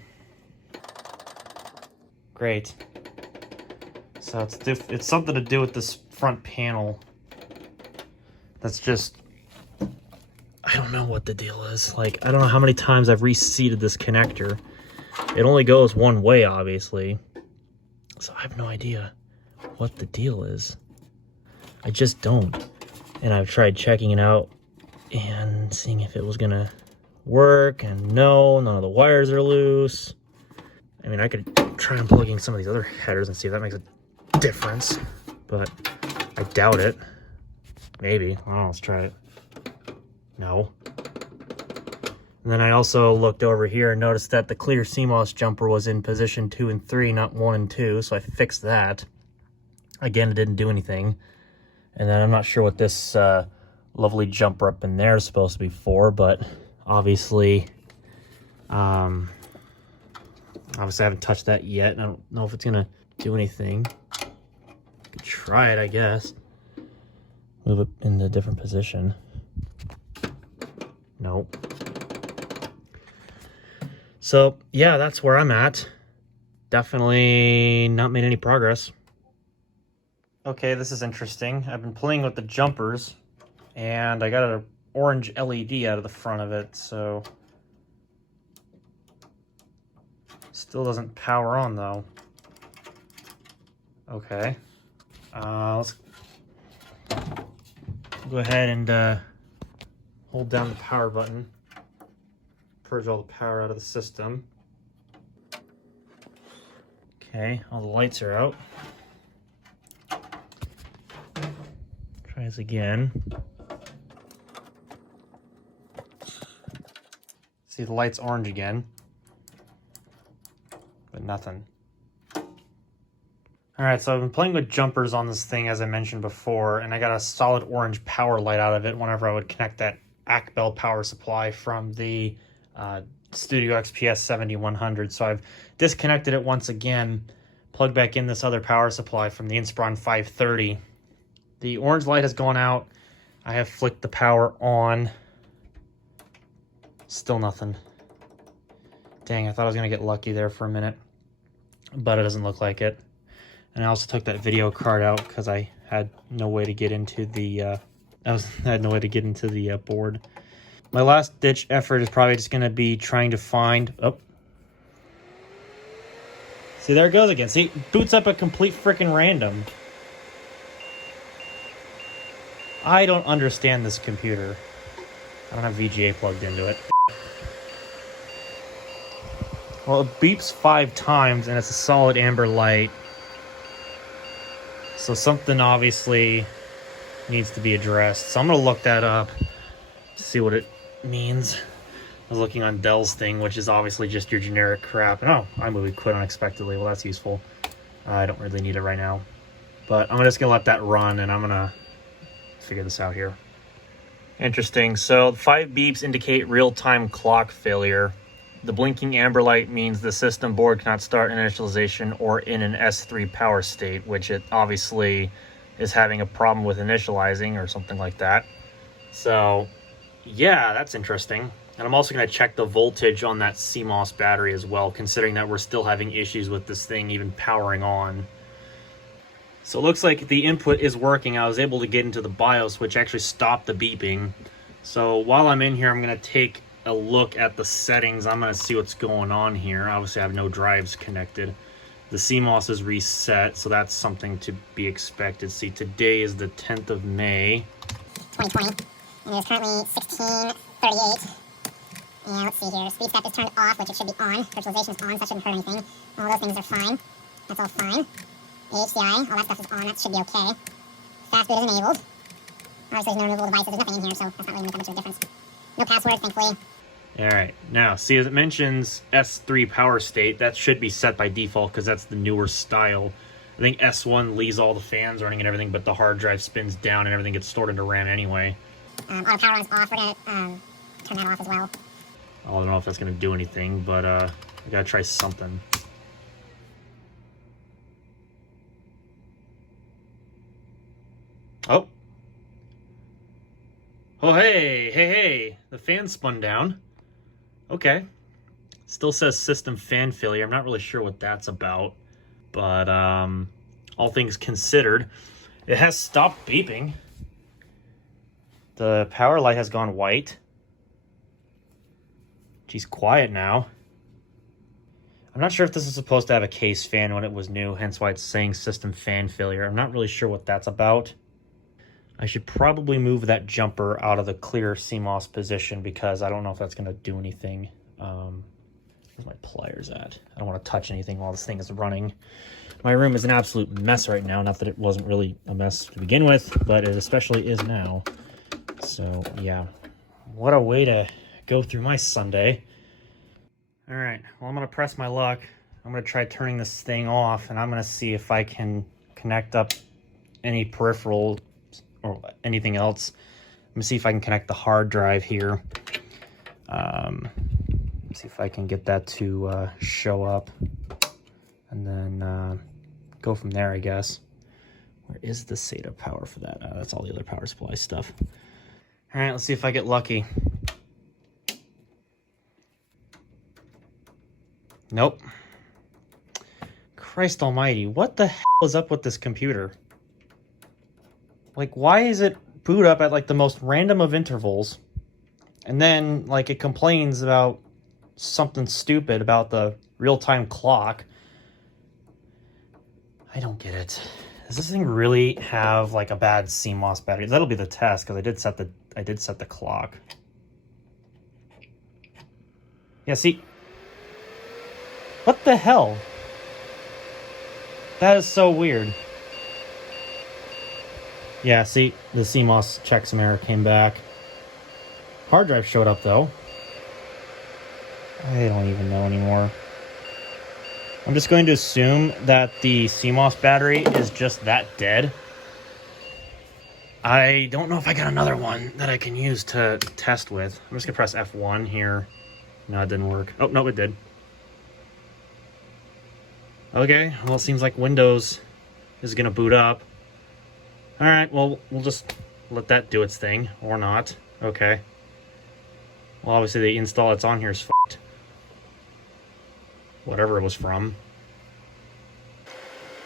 Great. So it's something to do with this front panel. That's just... I don't know what the deal is. Like, I don't know how many times I've reseated this connector. It only goes one way, obviously. So I have no idea what the deal is. I just don't. And I've tried checking it out and seeing if it was gonna work, and no, none of the wires are loose. I mean, I could try unplugging some of these other headers and see if that makes a difference, but I doubt it. Maybe. I don't know, let's try it. No. And then I also looked over here and noticed that the clear CMOS jumper was in position 2 and 3, not 1 and 2, so I fixed that. Again, it didn't do anything. And then I'm not sure what this lovely jumper up in there is supposed to be for, but obviously I haven't touched that yet, and I don't know if it's gonna do anything. Could try it, I guess. Move it in a different position. Nope. So yeah, that's where I'm at. Definitely not made any progress. Okay, this is interesting. I've been playing with the jumpers, and I got an orange LED out of the front of it, so still doesn't power on though. Okay, let's go ahead and hold down the power button, purge all the power out of the system. Okay, all the lights are out. Try this again. See, the light's orange again, but nothing. Alright, so I've been playing with jumpers on this thing, as I mentioned before, and I got a solid orange power light out of it whenever I would connect that ACBEL power supply from the Studio XPS 7100. So I've disconnected it once again, plugged back in this other power supply from the Inspiron 530. The orange light has gone out. I have flicked the power on. Still nothing. Dang, I thought I was going to get lucky there for a minute, but it doesn't look like it. And I also took that video card out because I had no way to get into the board. My last ditch effort is probably just going to be trying to find... Oh. See, there it goes again. See, boots up at complete freaking random. I don't understand this computer. I don't have VGA plugged into it. Well, it beeps 5 times and it's a solid amber light. So something obviously needs to be addressed. So I'm going to look that up to see what it means. I was looking on Dell's thing, which is obviously just your generic crap. And oh, iMovie quit unexpectedly. Well, that's useful. I don't really need it right now. But I'm just going to let that run, and I'm going to figure this out here. Interesting. So 5 beeps indicate real-time clock failure. The blinking amber light means the system board cannot start initialization or in an S3 power state, which it obviously is having a problem with initializing or something like that. So yeah, that's interesting. And I'm also going to check the voltage on that CMOS battery as well, considering that we're still having issues with this thing even powering on. So it looks like the input is working. I was able to get into the BIOS, which actually stopped the beeping. So while I'm in here, I'm going to take a look at the settings. I'm going to see what's going on here. Obviously, I have no drives connected. The CMOS is reset, so that's something to be expected. See, today is the 10th of May. 2020, and it is currently 16:38. And let's see here. Speed step is turned off, which it should be on. Virtualization is on, so that shouldn't hurt anything. All those things are fine. That's all fine. HCI, all that stuff is on. That should be okay. Fast boot is enabled. Obviously, there's no removable devices. There's nothing in here, so that's not really make that much of a difference. No password, thankfully. All right, now see, as it mentions S3 power state, that should be set by default because that's the newer style. I think S1 leaves all the fans running and everything, but the hard drive spins down and everything gets stored into RAM anyway. Auto power on is off. We're going to turn that off as well. I don't know if that's going to do anything, but I got to try something. Oh. Oh, hey. The fan spun down. Okay. Still says system fan failure. I'm not really sure what that's about. But all things considered, it has stopped beeping. The power light has gone white. She's quiet now. I'm not sure if this is supposed to have a case fan when it was new, hence why it's saying system fan failure. I'm not really sure what that's about. I should probably move that jumper out of the clear CMOS position because I don't know if that's going to do anything. Where's my pliers at? I don't want to touch anything while this thing is running. My room is an absolute mess right now. Not that it wasn't really a mess to begin with, but it especially is now. So, yeah. What a way to go through my Sunday. All right. Well, I'm going to press my luck. I'm going to try turning this thing off, and I'm going to see if I can connect up any peripheral or anything else. Let me see if I can connect the hard drive here. See if I can get that to show up, and then go from there, I guess. Where is the SATA power for that? That's all the other power supply stuff. All right, let's see if I get lucky. Nope. Christ almighty, what the hell is up with this computer? Like, why is it boot up at like the most random of intervals, and then like it complains about something stupid about the real-time clock? I don't get it. Does this thing really have like a bad CMOS battery? That'll be the test because I did set the clock. Yeah, see, what the hell? That is so weird. Yeah, see, the CMOS checksum error came back. Hard drive showed up though. I don't even know anymore. I'm just going to assume that the CMOS battery is just that dead. I don't know if I got another one that I can use to test with. I'm just going to press F1 here. No, it didn't work. Oh, no, it did. Okay, well, it seems like Windows is going to boot up. All right, well, we'll just let that do its thing, or not. Okay. Well, obviously the install that's on here is fucked. Whatever it was from.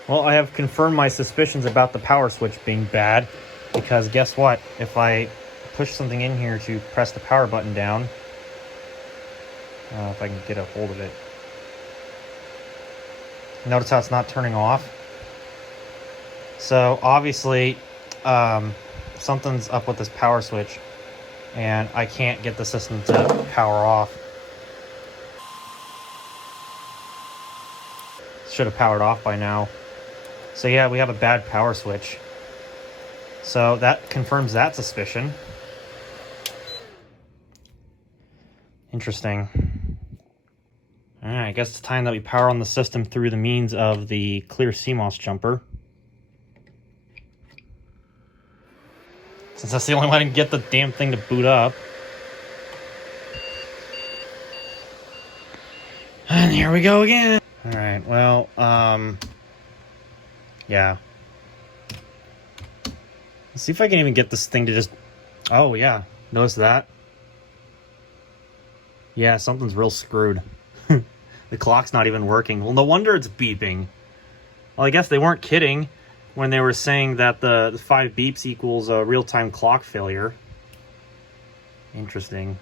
Well, I have confirmed my suspicions about the power switch being bad, because guess what? If I push something in here to press the power button down, if I can get a hold of it. Notice how it's not turning off. So obviously something's up with this power switch, and I can't get the system to power off. Should have powered off by now. So yeah, we have a bad power switch. So that confirms that suspicion. Interesting. Alright, I guess it's time that we power on the system through the means of the clear CMOS jumper. Since that's the only way I can get the damn thing to boot up. And here we go again. Alright, well, yeah. Let's see if I can even get this thing to just... Oh, yeah. Notice that? Yeah, something's real screwed. The clock's not even working. Well, no wonder it's beeping. Well, I guess they weren't kidding when they were saying that the 5 beeps equals a real-time clock failure. Interesting.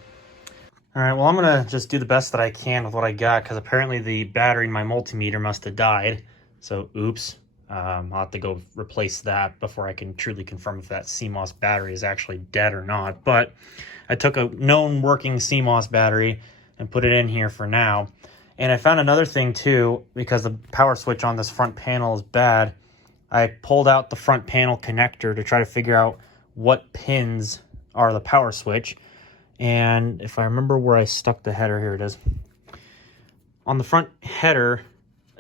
Alright, well, I'm going to just do the best that I can with what I got, because apparently the battery in my multimeter must have died. So, oops. I'll have to go replace that before I can truly confirm if that CMOS battery is actually dead or not. But I took a known working CMOS battery and put it in here for now. And I found another thing too, because the power switch on this front panel is bad. I pulled out the front panel connector to try to figure out what pins are the power switch. And if I remember where I stuck the header, here it is. On the front header,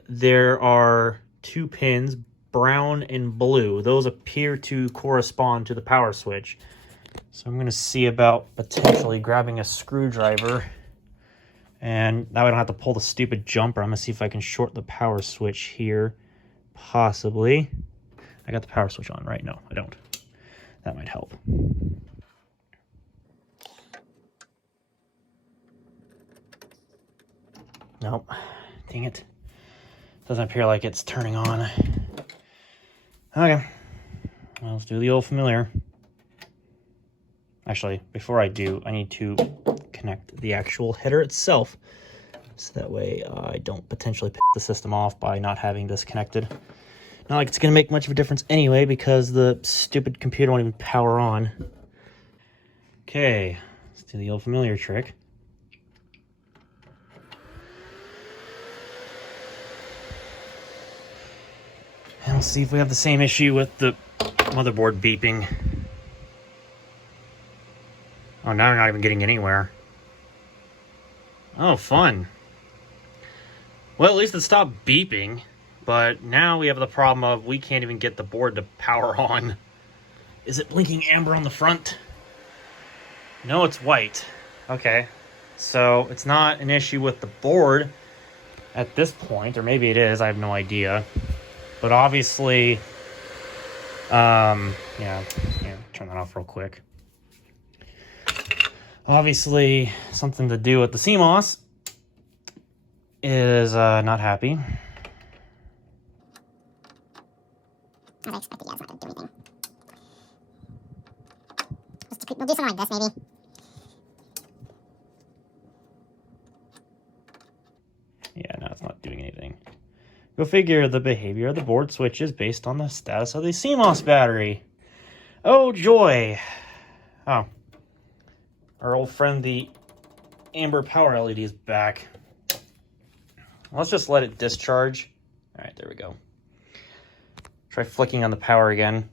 there are 2 pins, brown and blue. Those appear to correspond to the power switch. So I'm going to see about potentially grabbing a screwdriver, and now I don't have to pull the stupid jumper. I'm going to see if I can short the power switch here. Possibly. I got the power switch on, right? No, I don't. That might help. Nope. Dang it. Doesn't appear like it's turning on. Okay. Well, let's do the old familiar. Actually, before I do, I need to connect the actual header itself, so that way I don't potentially piss the system off by not having this connected. Not like it's going to make much of a difference anyway, because the stupid computer won't even power on. Okay, let's do the old familiar trick. And we'll see if we have the same issue with the motherboard beeping. Oh, now we're not even getting anywhere. Oh, fun. Well, at least it stopped beeping. But now we have the problem of we can't even get the board to power on. Is it blinking amber on the front? No, it's white. Okay. So it's not an issue with the board at this point. Or maybe it is. I have no idea. But obviously... yeah, turn that off real quick. Obviously, something to do with the CMOS is not happy. As I expected, yeah, it's not going to do anything. We'll do something like this, maybe. Yeah, no, it's not doing anything. Go figure, the behavior of the board switch is based on the status of the CMOS battery. Oh, joy. Oh. Our old friend, the amber power LED, is back. Let's just let it discharge. All right, there we go. Try flicking on the power again.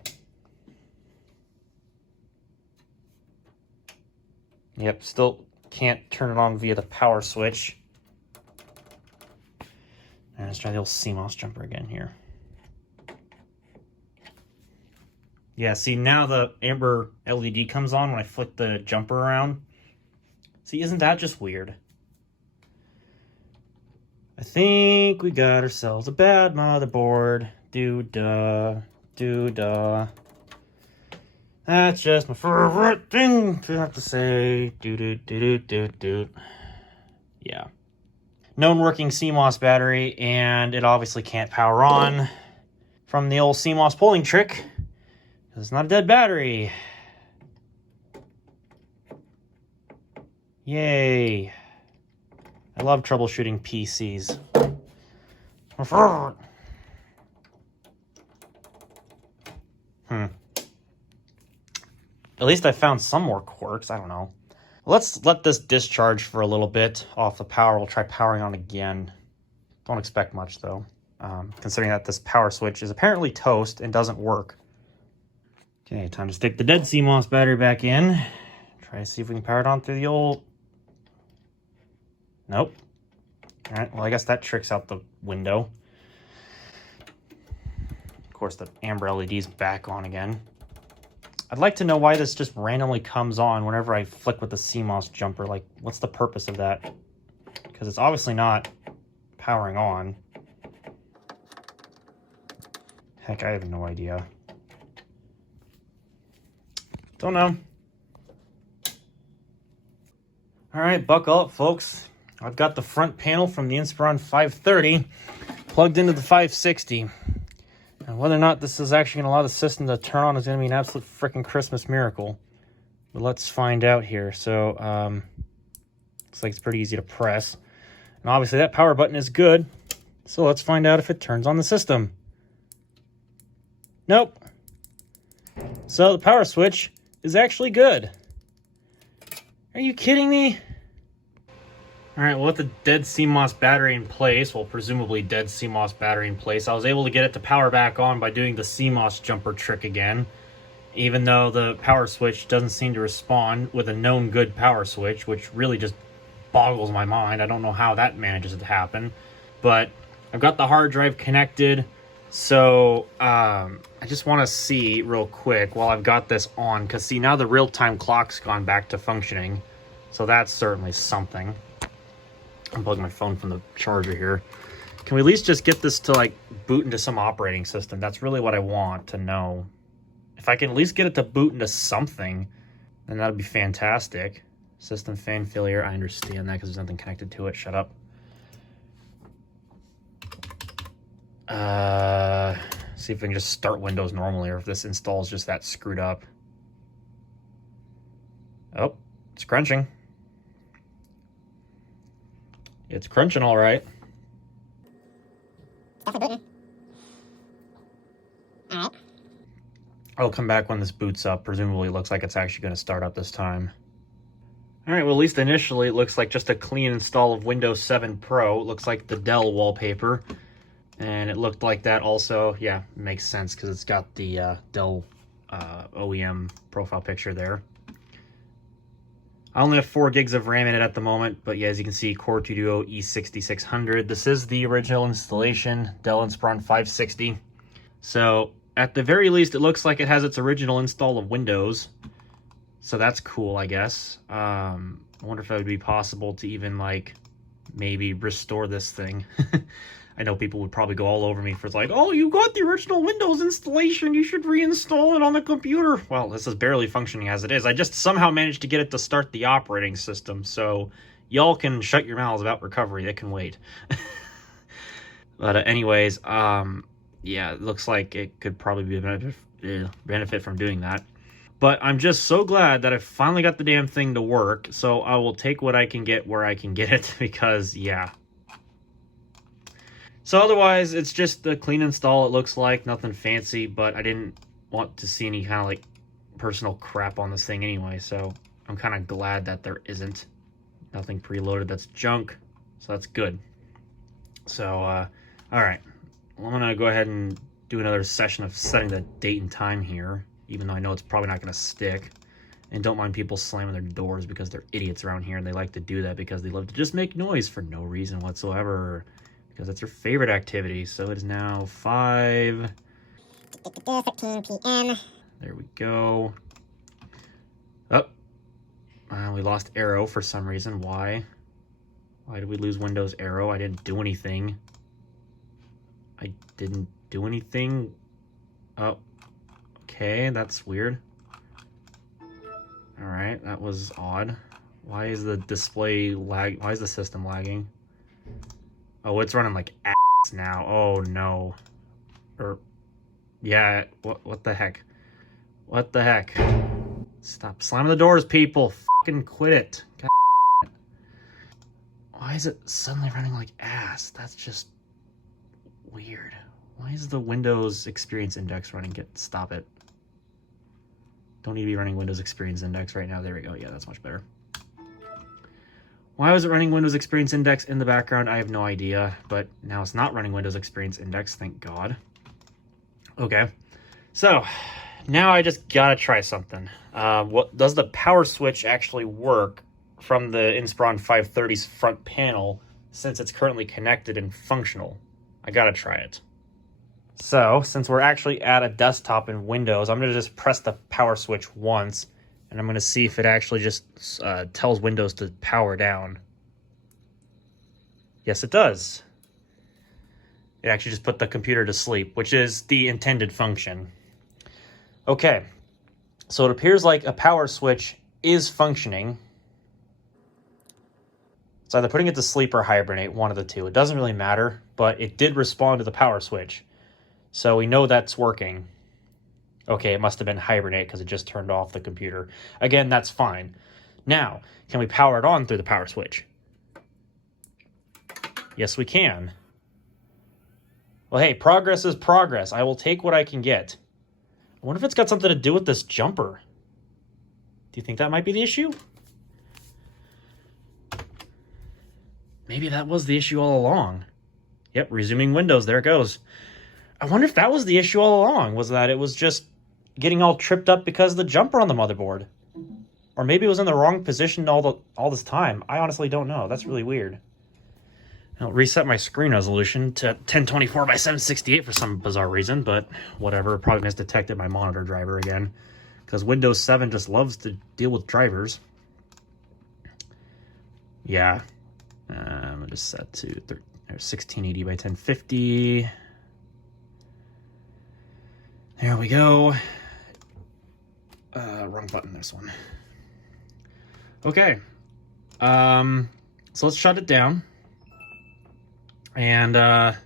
Yep, still can't turn it on via the power switch. And let's try the old CMOS jumper again here. Yeah, see, now the amber LED comes on when I flick the jumper around. See, isn't that just weird? I think we got ourselves a bad motherboard. Doo-dah, doo-dah. That's just my favorite thing to have to say. Doo-doo-doo-doo-doo-doo. Yeah. Known working CMOS battery, and it obviously can't power on from the old CMOS pulling trick. It's not a dead battery. Yay. I love troubleshooting PCs. At least I found some more quirks. I don't know. Let's let this discharge for a little bit off the power. We'll try powering on again. Don't expect much, though, considering that this power switch is apparently toast and doesn't work. Okay, time to stick the dead CMOS battery back in. Try to see if we can power it on through the old... Nope. All right, well, I guess that trick's out the window. Of course, the amber LED's back on again. I'd like to know why this just randomly comes on whenever I flick with the CMOS jumper. Like, what's the purpose of that? Because it's obviously not powering on. Heck, I have no idea. Don't know. All right, buckle up, folks. I've got the front panel from the Inspiron 530 plugged into the 560. And whether or not this is actually going to allow the system to turn on is going to be an absolute freaking Christmas miracle. But let's find out here. So, looks like it's pretty easy to press. And obviously that power button is good. So let's find out if it turns on the system. Nope. So the power switch is actually good. Are you kidding me? All right, well, with the dead CMOS battery in place, well, presumably dead CMOS battery in place, I was able to get it to power back on by doing the CMOS jumper trick again, even though the power switch doesn't seem to respond with a known good power switch, which really just boggles my mind. I don't know how that manages to happen, but I've got the hard drive connected, so I just want to see real quick while I've got this on, because see, now the real-time clock's gone back to functioning, so that's certainly something. Unplug my phone from the charger here. Can we at least just get this to like boot into some operating system? That's really what I want to know. If I can at least get it to boot into something, then that'd be fantastic. System fan failure, I understand that because there's nothing connected to it. Shut up. See if we can just start Windows normally, or if this install is just that screwed up. Oh, it's crunching. It's crunching all right. Definitely booting. All right. I'll come back when this boots up. Presumably it looks like it's actually going to start up this time. All right, well, at least initially it looks like just a clean install of Windows 7 Pro. It looks like the Dell wallpaper. And it looked like that also. Yeah, makes sense because it's got the Dell OEM profile picture there. I only have 4 gigs of RAM in it at the moment, but yeah, as you can see, Core 2 Duo E6600. This is the original installation, Dell Inspiron 560. So at the very least, it looks like it has its original install of Windows. So that's cool, I guess. I wonder if that would be possible to even like maybe restore this thing. I know people would probably go all over me for like, oh, you got the original Windows installation, you should reinstall it on the computer. Well, this is barely functioning as it is. I just somehow managed to get it to start the operating system, so y'all can shut your mouths about recovery. It can wait. But anyways, yeah, it looks like it could probably be a benefit from doing that. But I'm just so glad that I finally got the damn thing to work, so I will take what I can get where I can get it, because, yeah. So otherwise, it's just a clean install, it looks like. Nothing fancy, but I didn't want to see any kind of like personal crap on this thing anyway, so I'm kind of glad that there isn't. Nothing preloaded that's junk, so that's good. So, all right. Well, I'm going to go ahead and do another session of setting the date and time here, even though I know it's probably not going to stick. And don't mind people slamming their doors because they're idiots around here, and they like to do that because they love to just make noise for no reason whatsoever. Because that's your favorite activity. So it is now 5:13 p.m. There we go. Oh, we lost Arrow for some reason. Why? Why did we lose Windows Arrow? I didn't do anything. I didn't do anything. Oh, okay, that's weird. All right, that was odd. Why is the display lag? Why is the system lagging? Oh, it's running like ass now. Oh no. Or, yeah. What the heck? What the heck? Stop slamming the doors, people. Fucking quit it. God. Why is it suddenly running like ass? That's just weird. Why is the Windows Experience Index running? Stop it. Don't need to be running Windows Experience Index right now. There we go. Yeah, that's much better. Why was it running Windows Experience Index in the background? I have no idea, but now it's not running Windows Experience Index, thank God. Okay, so now I just gotta try something. What does the power switch actually work from the Inspiron 530's front panel since it's currently connected and functional? I gotta try it. So, since we're actually at a desktop in Windows, I'm gonna just press the power switch once, and I'm going to see if it actually just tells Windows to power down. Yes, it does. It actually just put the computer to sleep, which is the intended function. Okay, so it appears like a power switch is functioning. It's either putting it to sleep or hibernate, one of the two. It doesn't really matter, but it did respond to the power switch. So we know that's working. Okay, it must have been hibernate because it just turned off the computer. Again, that's fine. Now, can we power it on through the power switch? Yes, we can. Well, hey, progress is progress. I will take what I can get. I wonder if it's got something to do with this jumper. Do you think that might be the issue? Maybe that was the issue all along. Yep, resuming Windows. There it goes. I wonder if that was the issue all along, was that it was just getting all tripped up because of the jumper on the motherboard. Or maybe it was in the wrong position all this time. I honestly don't know. That's really weird. I'll reset my screen resolution to 1024 by 768 for some bizarre reason, but whatever. Probably misdetected my monitor driver again, because Windows 7 just loves to deal with drivers. Yeah. I'm going to set to 1680 by 1050. There we go. Wrong button, this one. Okay. So let's shut it down. And at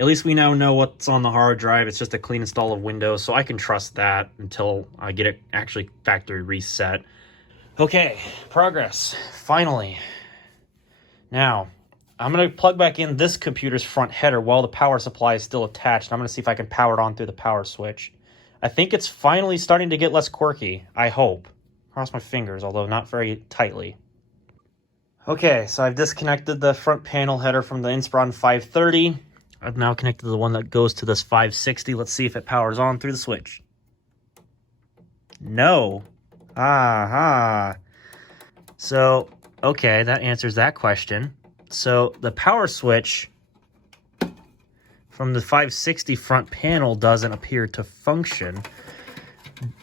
least we now know what's on the hard drive. It's just a clean install of Windows, so I can trust that until I get it actually factory reset. Okay, progress. Finally. Now, I'm going to plug back in this computer's front header while the power supply is still attached. I'm going to see if I can power it on through the power switch. I think it's finally starting to get less quirky. I hope. Cross my fingers, although not very tightly. Okay, so I've disconnected the front panel header from the Inspiron 530. I've now connected the one that goes to this 560. Let's see if it powers on through the switch. No. Aha. So, okay, that answers that question. So the power switch from the 560 front panel doesn't appear to function.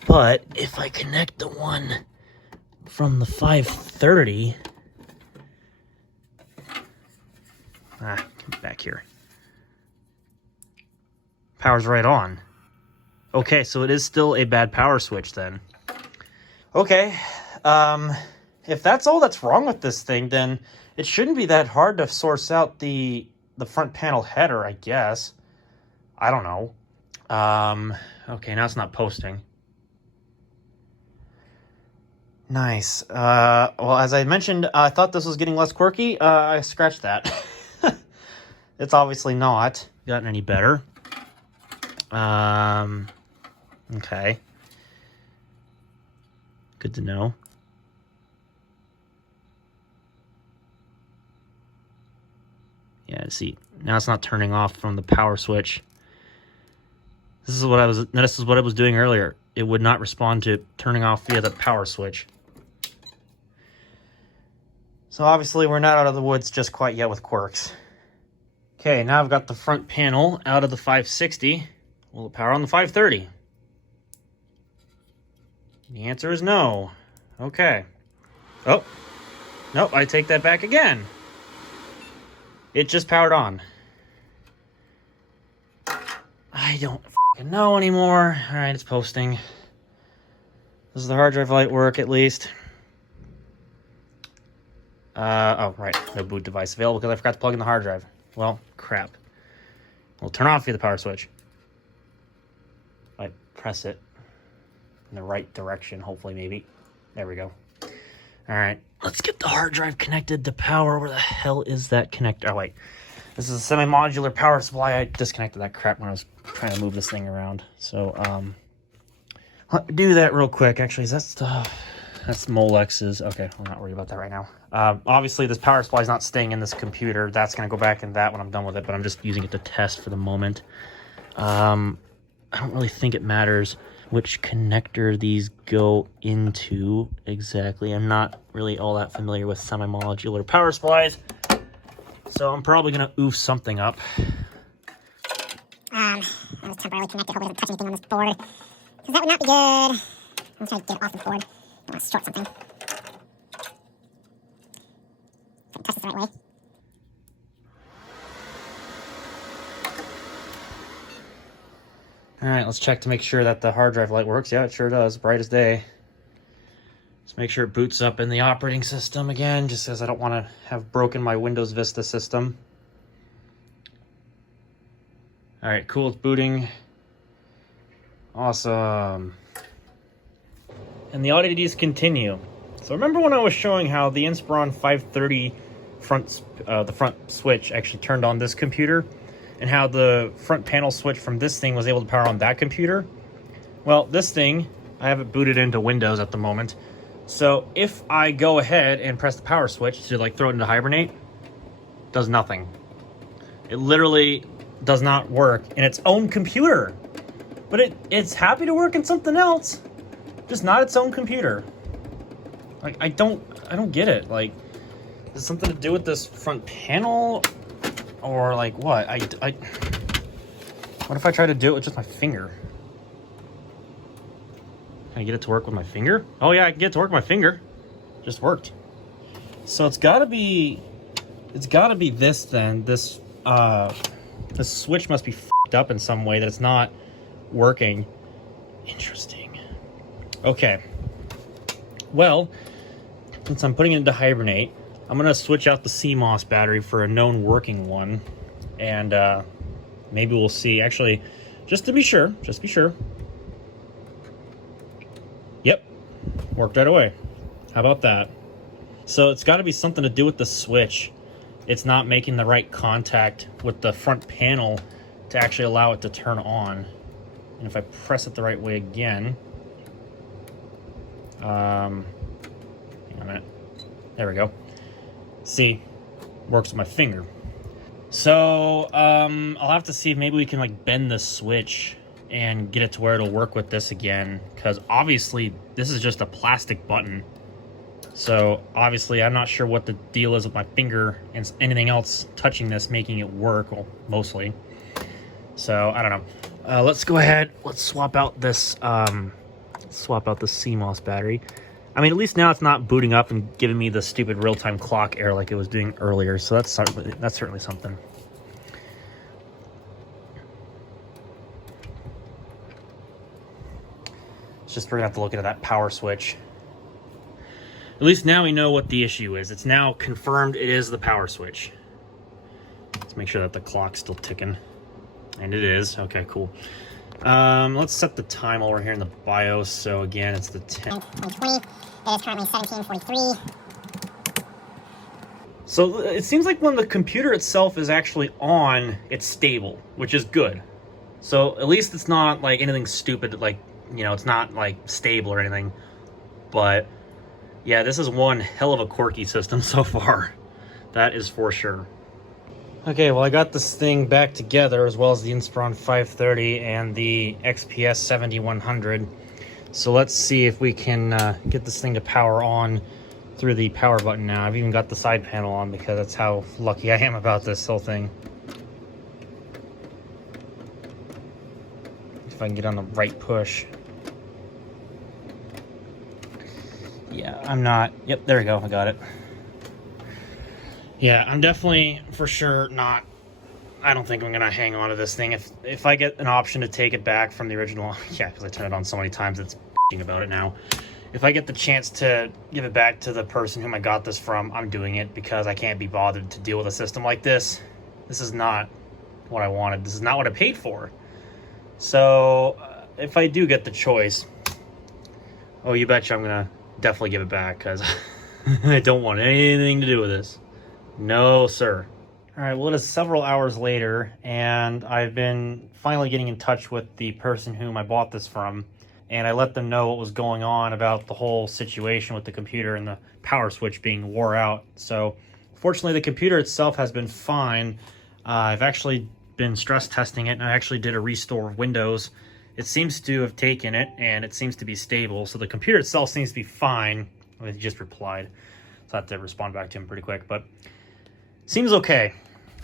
But if I connect the one from the 530... come back here. Power's right on. Okay, so it is still a bad power switch then. Okay, if that's all that's wrong with this thing, then it shouldn't be that hard to source out the front panel header, I guess. I don't know. Okay, now it's not posting. Nice. Well, as I mentioned, I thought this was getting less quirky. I scratched that. It's obviously not gotten any better. Okay. Good to know. Yeah, see, now it's not turning off from the power switch. This is what I was doing earlier. It would not respond to turning off via the power switch. So obviously we're not out of the woods just quite yet with quirks. Okay, now I've got the front panel out of the 560. Will it power on the 530? The answer is no. Okay. Oh, nope, I take that back again. It just powered on. I don't fucking know anymore. All right, it's posting. Does the hard drive light work at least? Oh, right. No boot device available because I forgot to plug in the hard drive. Well, crap. We'll turn off via the power switch. I press it in the right direction, hopefully, maybe. There we go. All right, let's get the hard drive connected to power. Where the hell is that connector? Oh, wait. This is a semi-modular power supply. I disconnected that crap when I was trying to move this thing around. So, let me do that real quick. Actually, is that stuff? That's Molex's. Okay, I'm not worried about that right now. Obviously, this power supply is not staying in this computer. That's going to go back in that when I'm done with it, but I'm just using it to test for the moment. I don't really think it matters which connector these go into exactly. I'm not really all that familiar with semi-modular power supplies, so I'm probably going to oof something up. I was temporarily connected. Hope it doesn't touch anything on this board, because that would not be good. I'm trying to get it off the board. I want to short something. Touch this the right way. All right, let's check to make sure that the hard drive light works. Yeah, it sure does. Bright as day. Let's make sure it boots up in the operating system again, just as I don't want to have broken my Windows Vista system. All right, cool. It's booting. Awesome. And the oddities continue. So remember when I was showing how the Inspiron 530 the front switch actually turned on this computer, and how the front panel switch from this thing was able to power on that computer? Well, this thing, I have it booted into Windows at the moment. So if I go ahead and press the power switch to like throw it into hibernate, does nothing. It literally does not work in its own computer. But it's happy to work in something else, just not its own computer. Like, I don't get it. Like, is it something to do with this front panel? Or like what? What if I try to do it with just my finger? Can I get it to work with my finger? Oh yeah, I can get it to work with my finger. Just worked. So it's gotta be this then. This switch must be f***ed up in some way that it's not working. Interesting. Okay. Well, since I'm putting it into hibernate, I'm gonna switch out the CMOS battery for a known working one, and maybe we'll see. Actually, just to be sure. Yep, worked right away. How about that? So it's got to be something to do with the switch. It's not making the right contact with the front panel to actually allow it to turn on. And if I press it the right way again, hang on a minute. There we go. See, works with my finger. So I'll have to see if maybe we can like bend the switch and get it to where it'll work with this again, because obviously this is just a plastic button. So obviously I'm not sure what the deal is with my finger and anything else touching this making it work, well, mostly. So I don't know. Let's go ahead. Let's swap out this CMOS battery. I mean, at least now it's not booting up and giving me the stupid real-time clock error like it was doing earlier. So that's certainly something. It's just we're gonna have to look into that power switch. At least now we know what the issue is. It's now confirmed it is the power switch. Let's make sure that the clock's still ticking. And it is. Okay, cool. Let's set the time while we're here in the BIOS. So again, it's the 10th. 2020. It is currently 17:43. So it seems like when the computer itself is actually on, it's stable, which is good. So at least it's not like anything stupid, like, you know, it's not like stable or anything. But yeah, this is one hell of a quirky system so far. That is for sure. Okay, well, I got this thing back together, as well as the Inspiron 530 and the XPS 7100. So let's see if we can get this thing to power on through the power button now. I've even got the side panel on because that's how lucky I am about this whole thing. If I can get on the right push. Yeah, I'm not. Yep, there we go. I got it. Yeah, I'm definitely for sure not. I don't think I'm gonna hang on to this thing. If I get an option to take it back from the original, yeah, because I turned it on so many times, it's about it now. If I get the chance to give it back to the person whom I got this from, I'm doing it, because I can't be bothered to deal with a system like this. This is not what I wanted. This is not what I paid for. So if I do get the choice, oh, you betcha I'm gonna definitely give it back, because I don't want anything to do with this. No, sir. All right, well, it is several hours later, and I've been finally getting in touch with the person whom I bought this from, and I let them know what was going on about the whole situation with the computer and the power switch being wore out. So, fortunately, the computer itself has been fine. I've actually been stress testing it, and I actually did a restore of Windows. It seems to have taken it, and it seems to be stable. So the computer itself seems to be fine. Well, he just replied, so I have to respond back to him pretty quick, but seems okay.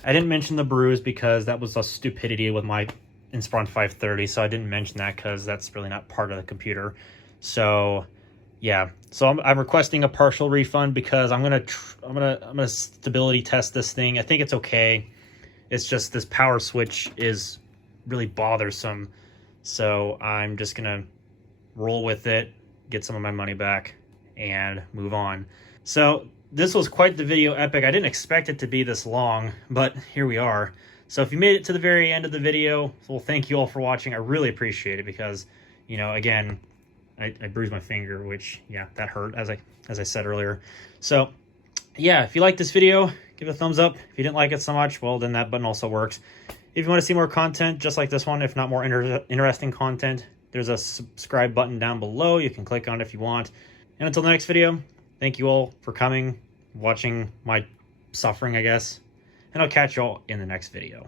I didn't mention the bruise because that was a stupidity with my Inspiron 530, so I didn't mention that because that's really not part of the computer. So yeah, so I'm requesting a partial refund because I'm gonna stability test this thing. I think it's okay. It's just this power switch is really bothersome, so I'm just gonna roll with it, get some of my money back, and move on. So this was quite the video epic. I didn't expect it to be this long, but here we are. So if you made it to the very end of the video, well, thank you all for watching. I really appreciate it because, you know, again, I bruised my finger, which, yeah, that hurt, as I said earlier. So yeah, if you like this video, give it a thumbs up. If you didn't like it so much, well, then that button also works. If you want to see more content just like this one, if not more interesting content, there's a subscribe button down below. You can click on it if you want. And until the next video, thank you all for coming, watching my suffering, I guess. And I'll catch you all in the next video.